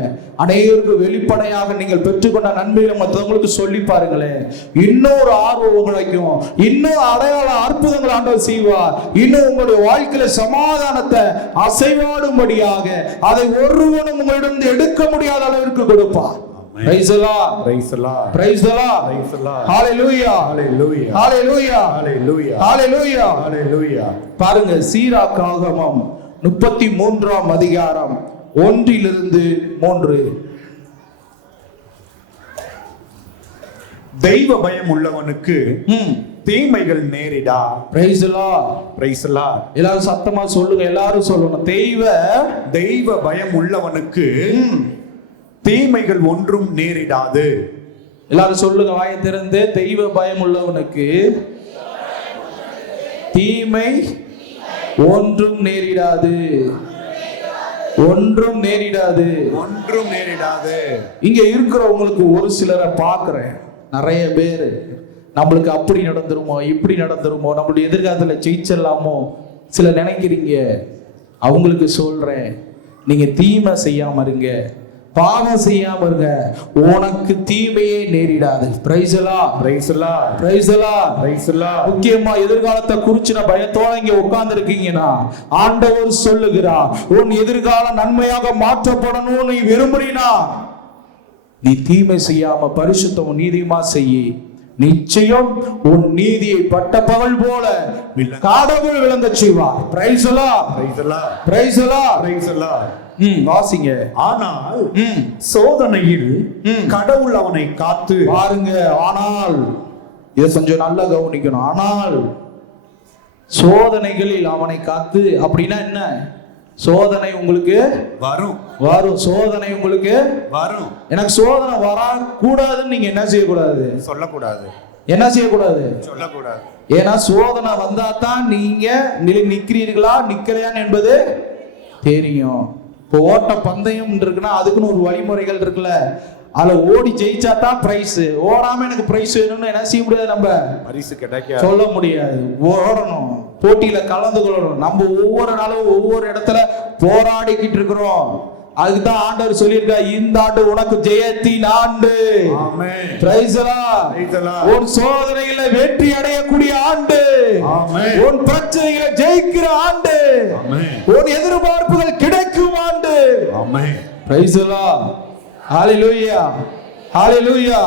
அநேகருக்கு வெளிப்படையாக நீங்கள் பெற்றுக்கொண்ட நன்மைகளை மற்றவங்களுக்கு சொல்லி பாருங்களேன். இன்னொரு ஆர்வம் உங்களுக்கும், இன்னும் அடையாள அற்புதங்கள் ஆண்டவர் செய்வார். இன்னும் உங்களுடைய வாழ்க்கையில சமாதானத்தை அசைவாடும்படியாக அதை ஒருவனும் உங்களிடம் எடுக்க முடியாத அளவிற்கு கொடுப்பார். Praise the Lord. Praise the Lord. Praise the Lord. Praise the Lord. Hallelujah. Hallelujah. Hallelujah. Hallelujah. Hallelujah. Hallelujah. பாருங்க, சீராக்காகமம் 33ஆம் அதிகாரம் 1-3. தெய்வ பயம் உள்ளவனுக்கு தீமைகள் நேரிடா. Praise the Lord. Praise the Lord. எல்லாரும் சத்தமா சொல்லுங்க, எல்லாரும் சொல்லணும். தெய்வ பயம் உள்ளவனுக்கு தீமைகள் ஒன்றும் நேரிடாது. எல்லாரும் சொல்லுங்க வாயை திறந்து. தெய்வ பயம் உள்ளவனுக்கு தீமை ஒன்றும் நேரிடாது. ஒன்றும் நேரிடாது. ஒன்றும் நேரிடாது. இங்க இருக்கிறவங்களுக்கு ஒரு சிலரை பார்க்கிறேன். நிறைய பேர் நம்மளுக்கு அப்படி நடந்துருமோ, இப்படி நடந்துருமோ, நம்மளுடைய எதிர்காலத்துல ஜெயிச்சிடலாமோ சில நினைக்கிறீங்க. அவங்களுக்கு சொல்றேன், நீங்க தீமை செய்யாம இருங்க, பாவம் செய்யாம இருங்க, உனக்கு தீமையே நேரிடாது. Praise the Lord. Praise the Lord. Praise the Lord. Praise the Lord. முக்கியமா எதிர்காலத்தை குறிச்சின பயத்தோட இங்க உட்கார்ந்து இருக்கீங்கன்னா, ஆண்டவர் சொல்லுகிறார், உன் எதிர்காலம் நன்மையாக மாற்றப்படணும் நீ விரும்புறீனா, நீ தீமை செய்யாம பரிசுத்தம் நீதியுமா செய்யி. நிச்சயம் உன் நீதியை பட்ட பகல் போல கடவுள் விளங்க செய்வார். Praise the Lord. Praise the Lord. Praise the Lord. Praise the Lord. வாசிங்க. ஆனால் சோதனையில் கடவுள் அவனை காத்து. பாருங்க, ஆனால் இதை கொஞ்சம் நல்லா கவனிக்கணும். ஆனால் சோதனைகளில் அவனை காத்து அப்படின்னா என்ன? சோதனை உங்களுக்கு வரும். சோதனை உங்களுக்கு வரும். எனக்கு சோதனை வரக்கூடாதுன்னு நீங்க என்ன செய்யக்கூடாது? சொல்லக்கூடாது. என்ன செய்யக்கூடாது? சொல்லக்கூடாது. ஏன்னா சோதனை வந்தா தான் நீங்க நிக்கிறீர்களா நிக்கலையான்னு என்பது தெரியும். இப்போ ஓட்ட பந்தயம் இருக்குன்னா அதுக்குன்னு ஒரு வழிமுறைகள் இருக்குல்ல, அதுல ஓடி ஜெயிச்சா தான் பிரைஸ். ஓடாம எனக்கு பிரைஸ் வேணும்னு என்ன செய்ய முடியாது, நம்ம பரிசு கிடைக்க சொல்ல முடியாது. ஓடணும், போட்டியில கலந்து கொள்ளணும். நம்ம ஒவ்வொரு நாளும் ஒவ்வொரு இடத்துல போராடிக்கிட்டு இருக்கிறோம். அதுக்குதான் ஆண்டவர் சொல்லியிருக்கார், இந்த ஆண்டு உனக்கு ஜெயத்தின் ஆண்டு. ஆமென். Praise the lord. Praise the lord. உன் சோதனைகளை வெற்றி அடையக்கூடிய ஆண்டு. ஆமென். உன் பிரச்சனைகளை ஜெயிக்கிற ஆண்டு. ஆமென். உன் எதிர்பார்ப்புகள் கிடைக்கும் ஆண்டு. ஆமென். Praise the lord. Hallelujah. Hallelujah.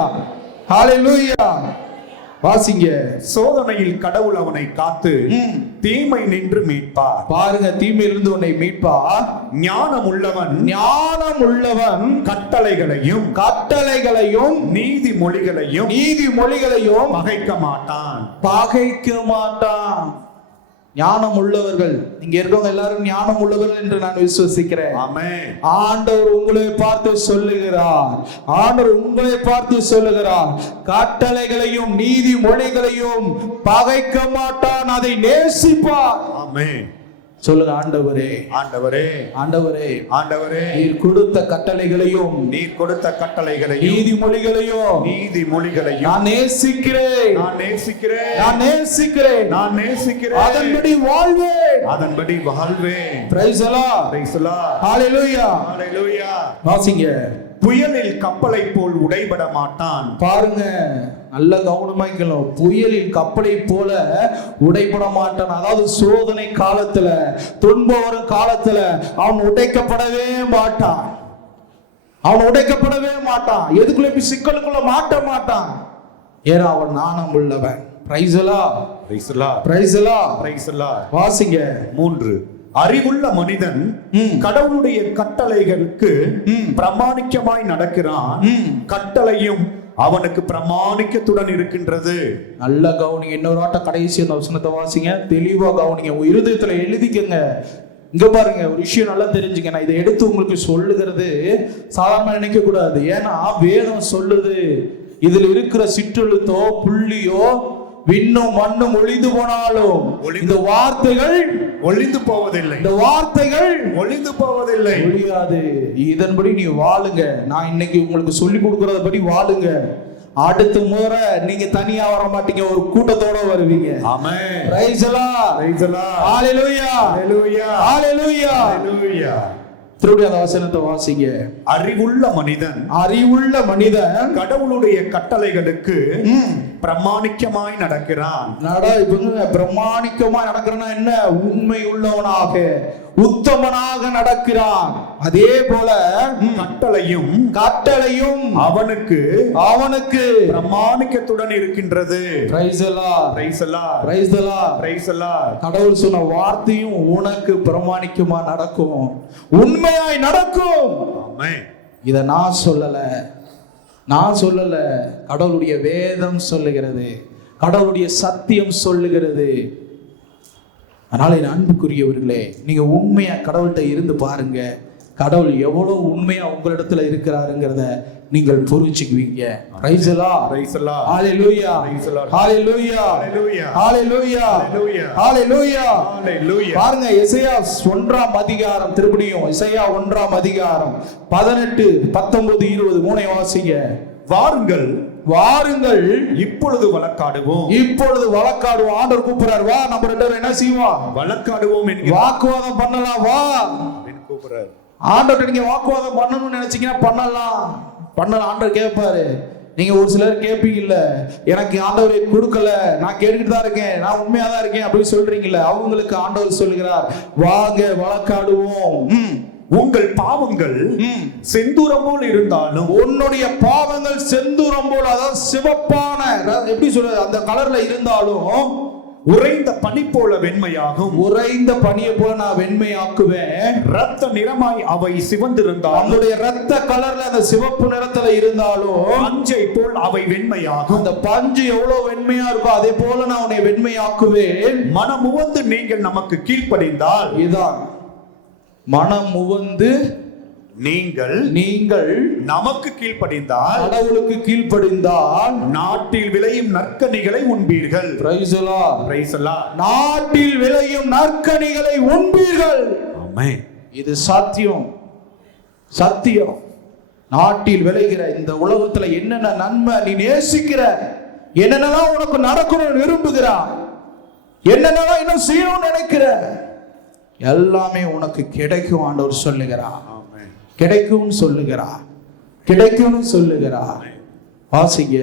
Hallelujah. வாசிங்க. சோதனையில் கடவுள் அவனை காத்து தீமை நின்று மீட்பார். பாருங்க, தீமையிலிருந்து உன்னை மீட்பார். ஞானம் உள்ளவன் கட்டளைகளையும் நீதிமொழிகளையும் பகைக்க மாட்டான். ஞானம் உள்ளவர்கள், இங்க இருக்கவங்க எல்லாரும் ஞானம் உள்ளவர்கள் என்று நான் விசுவசிக்கிறேன். ஆமென். ஆண்டவர் உங்களை பார்த்து சொல்லுகிறார், கட்டளைகளையும் நீதிமொழிகளையும் பகைக்க மாட்டான், அதை நேசிப்பார். ஆமென். சொல்லுங்க, ஆண்டவரே ஆண்டவரே ஆண்டவரே ஆண்டவரே, நீர் கொடுத்த கட்டளைகளையும் நீதிமொழிகளையும் நான் நேசிக்கிறேன். அதன்படி வாழ்வேன். Praise the lord. Praise the lord. Hallelujah. Hallelujah. வாசிங்க. புயலில் கப்பலை போல் உடைபட மாட்டான். பாருங்க, நல்ல கவனமாக்கணும். புயலில் கப்பலை போல உடைபட மாட்டான். அதாவது சோதனை காலத்துல, துன்பம் வரும் காலத்துல அவன் உடைக்கப்படவே மாட்டான். எதுக்குள்ள போய் சிக்கலுக்குள்ள மாட்ட மாட்டான். ஏன்னா அவன் ஞானம் உள்ளவன். Price the lord. Praise the lord. Praise the lord. Praise the lord. வாசிங்க. 3. அறிவுள்ள மனிதன் கடவுளுடைய கட்டளைகளுக்கு பிரமாணிக்கமாய் நடக்கிறான். கட்டளையும் அவனுக்கு பிரமாணிக்கத்துடன் இருக்கின்றது. நல்ல கவனிங்க. இன்னொரு ஆட்ட கடைசி அந்த வசனத்தை வாசிங்க, தெளிவா கவனிங்க, உங்க இருதயத்துல எழுதிக்கங்க. இங்க பாருங்க, ஒரு விஷயம் நல்லா தெரிஞ்சுங்க. நான் இதை எடுத்து உங்களுக்கு சொல்லுகிறது சாதாரண நினைக்க கூடாது. ஏன்னா வேதம் சொல்லுது, இதுல இருக்கிற சிற்றெழுத்தோ புள்ளியோ விண்ணும் மண்ணும் ஒளிந்து போனாலும் இந்த வார்த்தைகள் ஒளிந்து போவதில்லை. இந்த வார்த்தைகள் ஒளிந்து போவதில்லை, ஒழியாது. இதன்படி நீ வாழுங்க. நான் இன்னைக்கு உங்களுக்கு சொல்லி கொடுக்கறத படி வாழுங்க. அடுத்த முறை நீங்க தனியா வர மாட்டீங்க, ஒரு கூட்டத்தோட வருவீங்க. ஆமென். Praise the lord. Praise the lord. Hallelujah. Hallelujah. Hallelujah. Hallelujah. திருப்பி அந்த வசனத்தை வாசிங்க. அறிவுள்ள மனிதன் கடவுளுடைய கட்டளைகளுக்கு பிரமாணிக்கமாய் நடக்கிறான். பிரமாணிக்கமாய் நடக்கிறான் என்ன? உண்மை உள்ளவனாக உத்தமனாக நடக்கிறான். அதே போல கட்டளையும் அவனுக்கு பிரமாணிக்கத்துடன் இருக்கின்றது. Price the lord. Praise the lord. Praise the lord. Praise the Lord. கடவுள் சொன்ன வார்த்தையும் உனக்கு பிரமாணிக்கமா நடக்கும், உண்மையாய் நடக்கும். ஆமென். இத நான் சொல்லல, கடவுளுடைய வேதம் சொல்லுகிறது, கடவுளுடைய சத்தியம் சொல்லுகிறது. அதனால என் அன்புக்குரியவர்களே, நீங்க உண்மையா கடவுள்கிட்ட இருந்து பாருங்க, கடவுள் எவ்வளவு உண்மையா உங்களிடத்துல இருக்கிறாருங்கிறத நீங்கள் புரிஞ்சுக்குவீங்க. Praise the lord. Praise the lord. Hallelujah. Hallelujah. Hallelujah. Hallelujah. Hallelujah. பாருங்க, எசேயா 1ஆம் அதிகாரம், திருப்படியும் எசேயா 1ஆம் அதிகாரம் 18, 19, 20 மூணை வாசிங்க. வாருங்கள் இப்பொழுது வழக்காடுவோம். ஆண்டவர் கூப்பிடுறார், வா நம்ம ரெண்டு பேரும் என்ன செய்வோம்? வழக்காடுவோம் என்கிறார். வாக்குவாதம் பண்ணலாம், வா அப்படின்னு கூப்பிடுறார். ஆண்டவர் நீங்க வாக்குவாதம் பண்ணணும்னு நினைச்சீங்கன்னா பண்ணலாம். ஆண்டவர் கேட்பாரு. நீங்க ஒரு சிலர் கேட்பீங்கல்ல, எனக்கு ஆண்டவரை கொடுக்கல, நான் கேட்டுக்கிட்டு தான் இருக்கேன், நான் உண்மையா தான் இருக்கேன் அப்படின்னு சொல்றீங்கல்ல, அவங்களுக்கு ஆண்டவர் சொல்லுகிறார், வாங்க வழக்காடுவோம். உங்கள் பாவங்கள் செந்தூரம் போல் இருந்தாலும், உன்னுடைய பாவங்கள் செந்தூரம் போல், அதாவது சிவப்பான, எப்படி சொல்றது, அந்த கலர்ல இருந்தாலும் உறைந்த பனி போல வெண்மையாகும். உறைந்த பனியை போல நான் வெண்மையாக்குவேன். ரத்த நிறமாய் அவை சிவந்திருந்தாலும், நம்முடைய ரத்த கலர்ல அந்த சிவப்பு நிறத்துல இருந்தாலும் பஞ்சை போல் அவை வெண்மையாகும். அந்த பஞ்சு எவ்வளவு வெண்மையா இருக்கும் அதே போல நான் உன்னை வெண்மையாக்குவேன். மனமுவந்து நீங்கள் நமக்கு கீழ்ப்படிந்தால், இதான் மனமுவந்து நீங்கள் நமக்கு கீழ்ப்படிந்தால், கடவுளுக்கு கீழ்ப்படிந்தால் நாட்டில் விளையும் நற்கனிகளை உண்பீர்கள். Praise the lord. Praise the lord. நாட்டில் விளையும் நற்கனிகளை உண்பீர்கள். ஆமென். இது சத்தியம். நாட்டில் விளைகிற இந்த உலகத்துல என்னென்ன நன்மை நீ நேசிக்கிற, என்னென்னலாம் உனக்கு நடக்கணும்னு விரும்புகிறாய், என்னென்னலாம் இன்னும் செய்யணும்னு நினைக்கிற, எல்லாமே உனக்கு கிடைக்கும். ஆண்டவர் சொல்லுகிறார், கிடைக்கும்னு சொல்லுகிறார். வாசிங்க.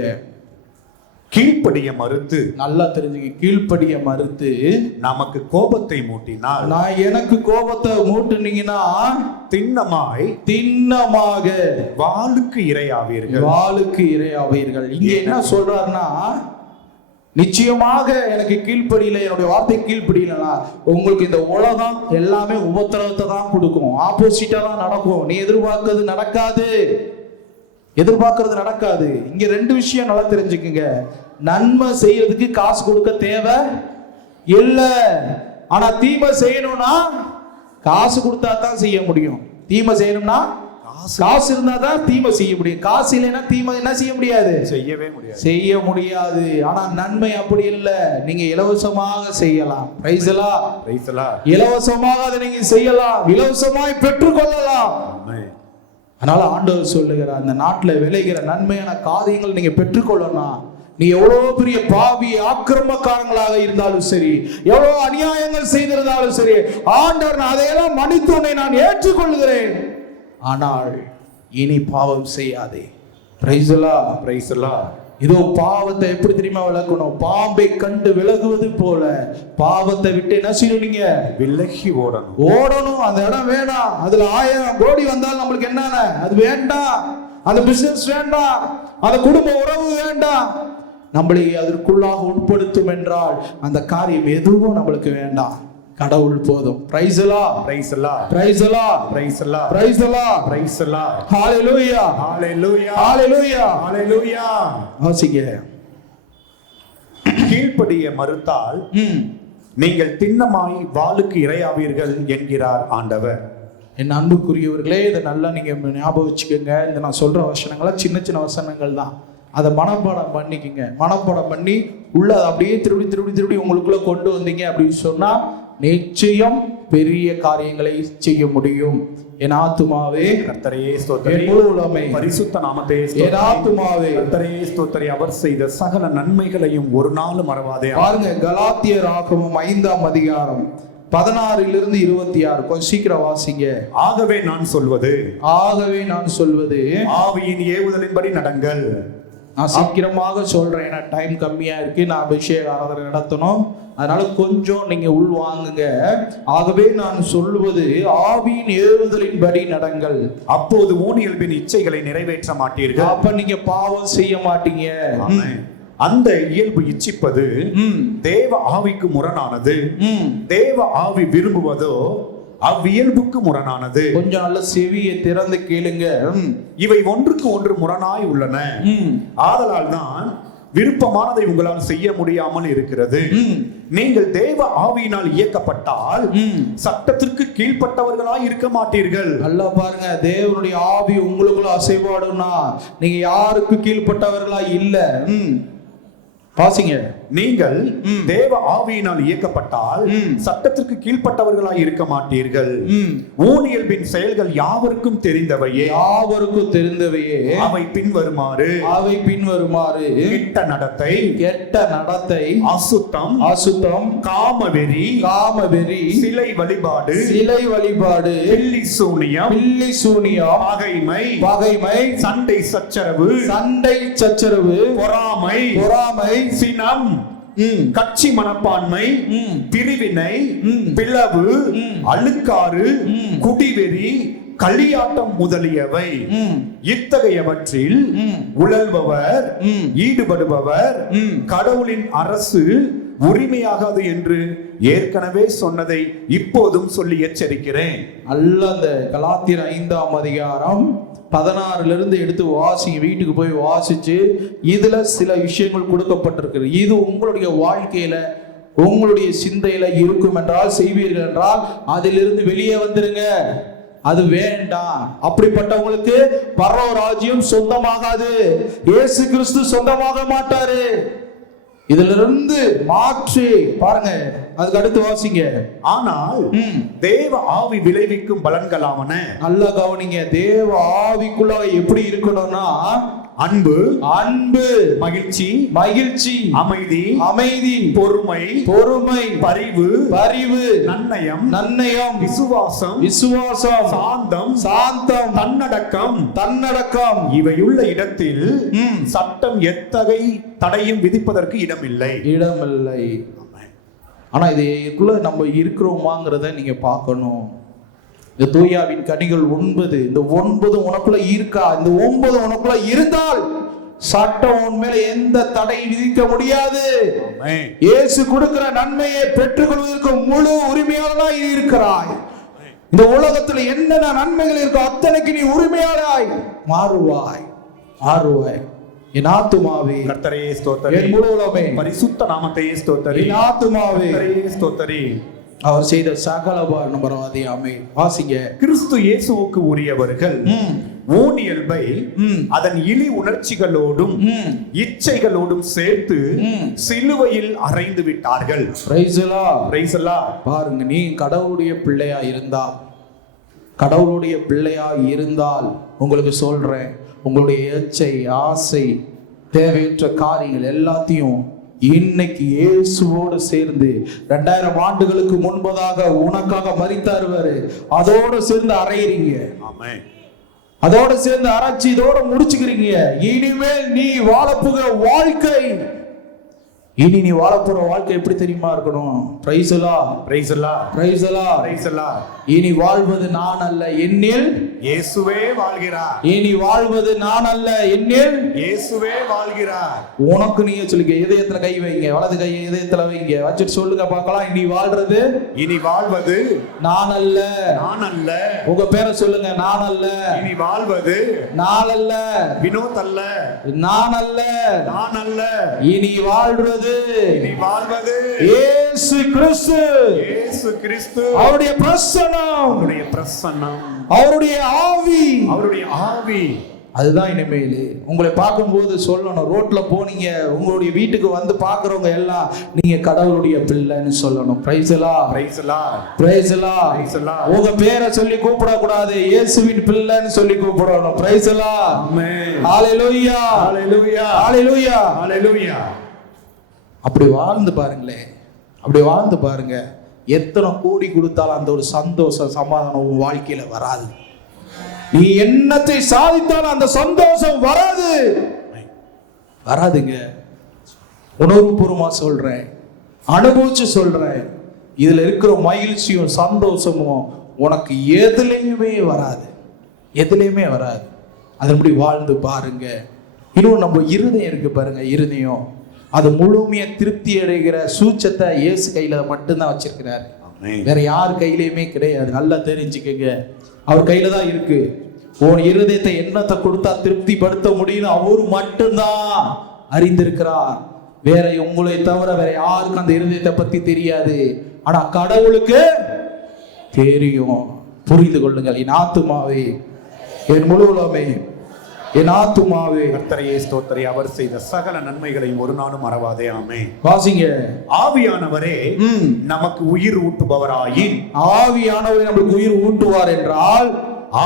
கீழ்ப்படிய மறுத்து, நல்லா தெரிஞ்சுங்க, கீழ்ப்படிய மறுத்து நமக்கு கோபத்தை மூட்டினால், நான் எனக்கு கோபத்தை மூட்டுனீங்கன்னா திண்ணமாக வாளுக்கு இரையாவீர்கள். இங்க என்ன சொல்றாருன்னா, நிச்சயமாக எனக்கு கீழ்ப்படியில, என்னுடைய வார்த்தை கீழ்ப்படியிலனா உங்களுக்கு இந்த உலகம் எல்லாமே உபத்திரவத்தை தான் கொடுக்கும், ஆப்போசிட்டா தான் நடக்கும். நீ எதிர்பார்க்கிறது நடக்காது. இங்க ரெண்டு விஷயம் நல்லா தெரிஞ்சுக்குங்க. நன்மை செய்யறதுக்கு காசு கொடுக்க தேவை இல்ல, ஆனா தீமை செய்யணும்னா காசு கொடுத்தா தான் செய்ய முடியும். தீமை செய்யணும்னா காசு இருந்தா தான் தீமை செய்ய முடியும். காசு இல்லைன்னா தீமை என்ன செய்ய முடியாது? செய்ய முடியாது. ஆனா நன்மை அப்படி இல்லை, நீங்க இலவசமாக செய்யலாம். Price the Lord. இலவசமாக அதை நீங்க செய்யலாம், இலவசமாய் பெற்றுக்கொள்ளலாம். அதனால ஆண்டவர் சொல்லுகிறார், அந்த நாட்டில் விளைகிற நன்மையான காரியங்கள் நீங்க பெற்றுக்கொள்ளலாம். நீ எவ்வளவு பெரிய பாவி ஆக்கிரமக்காரங்களாக இருந்தாலும் சரி, எவ்வளவு அநியாயங்கள் செய்திருந்தாலும் சரி, ஆண்டவர் அதையெல்லாம் மன்னித்து உன்னை நான் ஏற்றுக்கொள்கிறேன், ஆனால் இனி பாவம் செய்யாதே. Price the lord. Praise the Lord. இதோ பாவத்தை எப்படி தெரியுமா விலக்கணும்? பாம்பை கண்டு விலகுவது போல பாவத்தை விட்டு என்ன செய்யணும்? நீங்க விலகி ஓடணும். அந்த இடம் வேணாம், அதுல 1000 கோடி வந்தாலும் நம்மளுக்கு என்னென்ன அது வேண்டாம். அந்த பிசினஸ் வேண்டாம், அந்த குடும்ப உறவு வேண்டாம். நம்மளை அதற்குள்ளாக உட்படுத்தும் என்றால் அந்த காரியம் எதுவும் நம்மளுக்கு வேண்டாம். கடவுள் போதும். Praise the lord, praise the lord, praise the lord, praise the lord, praise the lord, praise the lord. Hallelujah, hallelujah, hallelujah, hallelujah. வாசிங்க. கீழ்ப்படிய மறுத்தால் நீங்கள் திண்ணமாய் வாளுக்கு இரையாவீர்கள் என்கிறார் ஆண்டவர். என் அன்புக்குரியவர்களே, இதை நல்லா நீங்க ஞாபகம் வச்சுக்கோங்க. இந்த நான் சொல்ற வசனங்களா சின்ன சின்ன வசனங்கள் தான். அதை மனப்பாடம் பண்ணிக்கங்க. மனப்பாடம் பண்ணி உள்ள அதை அப்படியே திருப்பி உங்களுக்குள்ள கொண்டு வந்தீங்க அப்படின்னு சொன்னா நிச்சயம் பெரிய காரியங்களை செய்ய முடியும். என் ஆத்துமாவே கர்த்தரையே ஸ்தோத்திரி, என் முழு உள்ளமே பரிசுத்த நாமத்தை என் ஸ்தோத்திரி. ஆத்துமாவே கர்த்தரையே ஸ்தோத்திரி, அவர் செய்த சகல நன்மைகளையும் ஒரு நாளும் மறவாதே. பாருங்க, கலாத்தியர் ஆகமம் 5ஆம் அதிகாரம் 16 26. கொஞ்சம் சீக்கிரம் வாசிங்க. ஆகவே நான் சொல்வது ஆவியின் ஏவுதலின்படி நடங்கள். நான் சீக்கிரமாக சொல்றேன், ஏன்னா டைம் கம்மியா இருக்கு. நான் அபிஷேக ஆராதனை நடத்தணும், அதனால கொஞ்சம் நீங்க உள் வாங்குங்க. ஆகவே நான் சொல்வது ஆவியின் ஏவுதலின்படி நடங்கள், அப்போது ஊனியல்பின் இச்சைகளை நிறைவேற்ற மாட்டீர்கள். அப்ப நீங்க பாவம் செய்ய மாட்டீங்க. அந்த இயல்பு இச்சிப்பது தேவ ஆவிக்கு முரணானது. தேவ ஆவி விரும்புவதோ அவ்வியல்புக்கு முரணானது. கொஞ்சம் நல்ல செவியை திறந்து கேளுங்க. இவை ஒன்றுக்கு ஒன்று முரணாய் உள்ளன. ஆதலால் தான் விருப்பமானதை உங்களால் செய்ய முடியாமல் இருக்கிறது. நீங்கள் தேவ ஆவியினால் இயக்கப்பட்டால் சட்டத்திற்கு கீழ்ப்பட்டவர்களாய் இருக்க மாட்டீர்கள். நல்லா பாருங்க, தேவனுடைய ஆவி உங்களுக்குள்ள அசைவாடுனா நீங்க யாருக்கு கீழ்ப்பட்டவர்களா இல்ல. பாசிங்க. நீங்கள் தேவ ஆவியினால் இயக்கப்பட்டால் சட்டத்திற்கு கீழ்ப்பட்டவர்களாய் இருக்க மாட்டீர்கள். ஊனியல்பின் செயல்கள் யாவருக்கும் தெரிந்தவையே, அவை பின்வருமாறு கெட்ட நடத்தை, அசுத்தம், காமவெறி, சிலை வழிபாடு, பில்லி சூனியம், பகைமை, சண்டை சச்சரவு, பொறாமை, சினம், கட்சி மனப்பான்மை, பிரிவினை, பிளவு, அழுக்காறு, குடிவெறி, களியாட்டம் முதலியவை. இத்தகையவற்றில் உழல்பவர், ஈடுபடுபவர் கடவுளின் அரசு உரிமையாகாது என்று ஏற்கனவே சொன்னதை இப்போதும் சொல்லி எச்சரிக்கிறேன். அல்ல, அந்த கலாத்தியர் 5ஆம் அதிகாரம் 16 எடுத்து வாசிங்க. வீட்டுக்கு போய் வாசிச்சு இதுல சில விஷயங்கள் கொடுக்கப்பட்டிருக்கு. இது உங்களுடைய வாழ்க்கையில உங்களுடைய சிந்தையில இருக்கும் என்றால், செய்வீர்கள் என்றால் அதிலிருந்து வெளியே வந்துருங்க. அது வேண்டாம். அப்படிப்பட்டவங்களுக்கு பரலோக ராஜ்யம் சொந்தமாகாது. இயேசு கிறிஸ்து சொந்தமாக மாட்டாரு. இதுல இருந்து மாற்றி பாருங்க. அதுக்கு அடுத்து வாசிங்க. ஆனால் தேவ ஆவி விளைவிக்கும் பலன்களாவன. நல்லா கவனிங்க. தேவ ஆவிக்குள்ள எப்படி இருக்கணும்னா, அன்பு, மகிழ்ச்சி, அமைதி, பொறுமை, பரிவு, நன்னயம், விசுவாசம், சாந்தம், தன்னடக்கம், இவையுள்ள இடத்தில் சட்டம் எத்தகை தடையும் விதிப்பதற்கு இடமில்லை. ஆனா இதுக்குள்ள நம்ம இருக்கிறோமாங்கிறத நீங்க பார்க்கணும். இந்த தூயாவின் கனிகள் 9, இந்த 9 உனக்குள்ள இருக்கா? இந்த 9 உனக்குள்ள இருந்தால் சட்டம் உன் மேல எந்த தடை விதிக்க முடியாது. இயேசு கொடுக்கிற நன்மையை பெற்றுக்கொள்வதற்கு முழு உரிமையாளராய் இருக்கிறாய். இந்த உலகத்துல என்னென்ன நன்மைகள் இருக்கோ அத்தனைக்கு நீ உரிமையாளராய் மாறுவாய். என் ஆத்துமாவே கர்த்தரையே ஸ்தோத்திரி, என் முழு உள்ளமே பரிசுத்த நாமத்தையே ஸ்தோத்திரி, என் ஆத்துமாவே கர்த்தரையே ஸ்தோத்திரி. அவர் செய்த சகல பரவாதியாமே. வாசிங்க. கிறிஸ்து இயேசுவுக்கு உரியவர்கள் ஊனியல்பை அதன் இழி உணர்ச்சிகளோடும் இச்சைகளோடும் சேர்த்து சிலுவையில் அறைந்து விட்டார்கள். பாருங்க, நீ கடவுளுடைய பிள்ளையா இருந்தால் உங்களுக்கு சொல்றேன், உங்களுடைய இச்சை, ஆசை, தேவையற்ற காரியங்கள் எல்லாத்தையும் இன்னைக்கு இயேசுவோடு சேர்ந்து 2000 ஆண்டுகளுக்கு முன்பதாக உனக்காக மரித்தாருவாரு, அதோட சேர்ந்து அறையிறீங்க. அதோட சேர்ந்து அரைச்சி இதோட முடிச்சுக்கிறீங்க. இனிமேல் நீ வாழப்புகிற வாழ்க்கை இனி நீ வாழப்போற வாழ்க்கை எப்படி தெரியுமா இருக்கணும்? பிரைஸ் எல்லாம், பிரைஸ் எல்லாம், பிரைஸ் எல்லாம், பிரைஸ் எல்லாம். இனி வாழ்வது நான் அல்ல, என்னில் இயேசுவே வாழ்கிறார். இனி வாழ்வது நான் அல்ல, என்னில் இயேசுவே வாழ்கிறார். உனக்கு நீங்க சொல்லுங்க, இதயத்துல கை வைங்க, வலது கையை இதயத்துல வைங்க, வச்சுட்டு சொல்லுங்க பார்க்கலாம். இனி வாழ்றது, இனி வாழ்வது நான் அல்ல, நான் அல்ல. உங்க பேரை சொல்லுங்க, நான் அல்ல. இனி வாழ்வது நான் அல்ல, வினோத் அல்ல, நான் அல்ல, நான் அல்ல. இனி வாழ்றது, இனி வாழ்வது இயேசு கிறிஸ்து. இயேசு கிறிஸ்து. அவருடைய பிரசன்னம், அவருடைய பிரசன்னம், அவருடைய ஆவி, அவருடைய ஆவி. அதுதான் இனிமேல் உங்களை பார்க்கும்போது சொல்லணும். ரோட்ல போனீங்க, உங்களுடைய வீட்டுக்கு வந்து பார்க்கறவங்க எல்லாம் நீங்க கடவுளுடைய பிள்ளைன்னு சொல்லணும். பிரைஸ் எல்லாம், பிரைஸ் எல்லாம், பிரைஸ் எல்லாம். பிரைஸ் எல்லாம். உங்க பேரை சொல்லி கூப்பிடக்கூடாது, இயேசுவின் பிள்ளைன்னு சொல்லி கூப்பிடணும். பிரைஸ் எல்லாம். ஆமென். ஹalleluya, ஹalleluya, ஹalleluya, ஹalleluya. அப்படி வாழ்ந்து பாருங்களேன், அப்படி வாழ்ந்து பாருங்க. எத்தனை கோடி கொடுத்தாலும் அந்த ஒரு சந்தோஷம், சமாதானம் உன் வாழ்க்கையில வராது. நீ என்னத்தை சாதித்தாலும் அந்த சந்தோஷம் வராது, வராதுங்க. உணர்வுபூர்வமா சொல்றேன், அனுபவிச்சு சொல்றேன். இதுல இருக்கிற மகிழ்ச்சியும் சந்தோஷமும் உனக்கு எதுலையுமே வராது, எதுலையுமே வராது. அதன்படி வாழ்ந்து பாருங்க. இன்னும் நம்ம இருதயம் இருக்கு பாருங்க, இருதயம் அது முழுமையா திருப்தி அடைகிற சூச்சத்தை இயேசு கையில மட்டும்தான் வச்சிருக்கிறாரு. வேற யார் கையிலயுமே கிடையாது. நல்லா தெரிஞ்சுக்கங்க, அவர் கையில தான் இருக்கு. உன் இருதயத்தை என்னத்தை கொடுத்தா திருப்தி படுத்த முடியும் அவரு மட்டும்தான் அறிந்திருக்கிறார். வேற உங்களை தவிர வேற யாருக்கும் அந்த இருதயத்தை பத்தி தெரியாது. ஆனா கடவுளுக்கு தெரியும். புரிந்து கொள்ளுங்கள். என் ஆத்துமாவே, என் முழு உலகமே, என் ஆத்துமாவே கர்த்தரையே ஸ்தோத்திரி. அவர் செய்த சகல நன்மைகளை ஒரு நாளும் மறவாதே. ஆமென். வாசிங்க. ஆவியானவரே நமக்கு உயிர் ஊட்டுபவராயின், ஆவியானவரே நமக்கு உயிர் ஊட்டுவார் என்றால்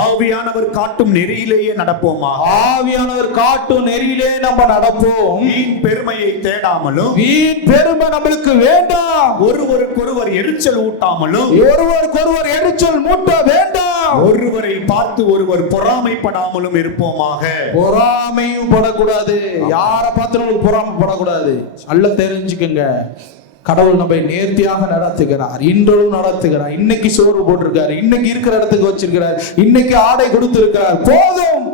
ஆவியானவர் காட்டும் நெறியிலேயே நடப்போமா. ஆவியானவர் காட்டும் நெறியிலே நம்ம நடப்போம். வீண் பெருமையை தேடாமலும், வீண் பெருமை நம்மளுக்கு வேண்டாம். ஒருவருக்கொருவர் எரிச்சல் ஊட்டாமலும், ஒருவருக்கொருவர் எரிச்சல் மூட்ட வேண்டாம். ஒருவரை பார்த்து ஒருவர் பொறாமைப்படாமலும் இருப்போமாக. பொறாமையும் படக்கூடாது, யாரை பார்த்து நம்மளுக்கு பொறாமைப்படக்கூடாது. நல்லா தெரிஞ்சுக்கங்க, கடவுள் நம்மை நேர்த்தியாக நடத்துகிறார், இன்றும் நடத்துகிறார். இன்னைக்கு சோறு போட்டிருக்காரு, இன்னைக்கு இருக்கிற இடத்துக்கு வச்சிருக்கிறார், இன்னைக்கு ஆடை கொடுத்திருக்கிறார். போதும்,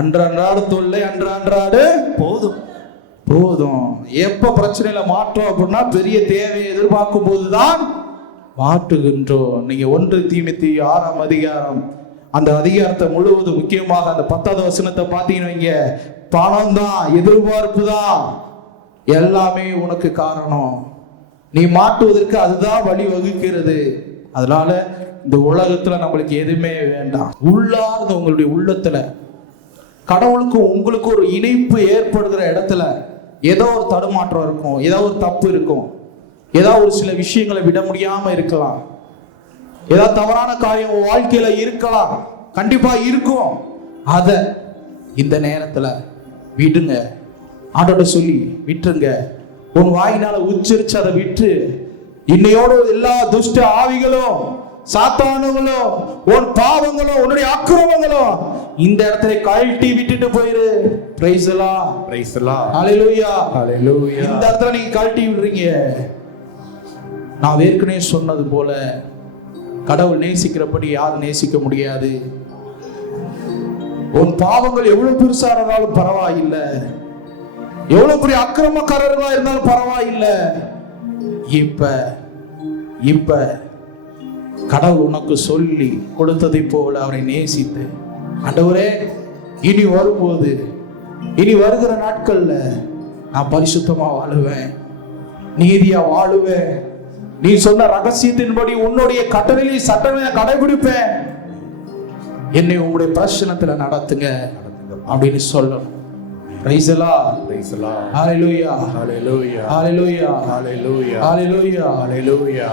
அன்றாடு தொல்லை அன்றாடு போதும் போதும். எப்ப பிரச்சனையில மாற்றோம் அப்படின்னா பெரிய தேவையை எதிர்பார்க்கும் போதுதான் மாற்றுகின்றோம். நீங்க 1 தீமோத்தேயு 6ஆம் அதிகாரம், அந்த அதிகாரத்தை முழுவதும் முக்கியமாக அந்த 10வது வசனத்தை பார்த்தீங்கன்னா, பணம் தான், எதிர்பார்ப்பு தான் எல்லாமே உனக்கு காரணம். நீ மாட்டுவதற்கு அதுதான் வழி வகுக்கிறது. அதனால இந்த உலகத்துல நம்மளுக்கு எதுவுமே வேண்டாம். உள்ளார்ந்த உங்களுடைய உள்ளத்துல கடவுளுக்கும் உங்களுக்கு ஒரு இணைப்பு ஏற்படுகிற இடத்துல ஏதோ ஒரு தடுமாற்றம் இருக்கும், ஏதோ ஒரு தப்பு இருக்கும், ஏதோ ஒரு சில விஷயங்களை விட முடியாம இருக்கலாம், ஏதாவது தவறான காரியம் உன் வாழ்க்கையில இருக்கலாம், கண்டிப்பா இருக்கும். அத இந்த நேரத்துல விடுங்க, ஆண்டோட சொல்லி விட்டுருங்க. உன் வாயினால உச்சரிச்சு அதை விட்டு இன்னையோட எல்லா துஷ்ட ஆவிகளும், சாத்தானுங்களும், உன் பாவங்களும், உன்னுடைய அக்கிரமங்களும் இந்த இடத்துல கழட்டி விட்டுட்டு போயிரு. பிரைஸ் எல்லாம், பிரைஸ் எல்லாம், ஹalleluya, ஹalleluya. இந்த இடத்துல நீங்க கழட்டி விடுறீங்க. நான் ஏற்கனவே சொன்னது போல கடவுள் நேசிக்கிறபடி யாரும் நேசிக்க முடியாது. உன் பாவங்கள் எவ்வளவு பெருசா இருந்தாலும் பரவாயில்லை, எவ்வளவு பெரிய அக்கிரமக்காரர்களா இருந்தாலும் பரவாயில்லை. இப்ப கடவுள் உனக்கு சொல்லி கொடுத்ததை போல அவரை நேசித்து, ஆண்டவரே இனி வரும்போது, இனி வருகிற நாட்கள்ல நான் பரிசுத்தமா வாழுவேன், நீதியா வாழுவேன், நீ சொன்ன ரகசியத்தின்படி உன்னுடைய கட்டளையை சட்டங்களை கடைபிடிப்பேன், என்னை உங்களுடைய பிரச்சனத்துல நடத்துங்க அப்படின்னு சொல்லணும். Praise the Lord. Praise the Lord. Hallelujah. Hallelujah. Hallelujah. Hallelujah. Hallelujah. Hallelujah.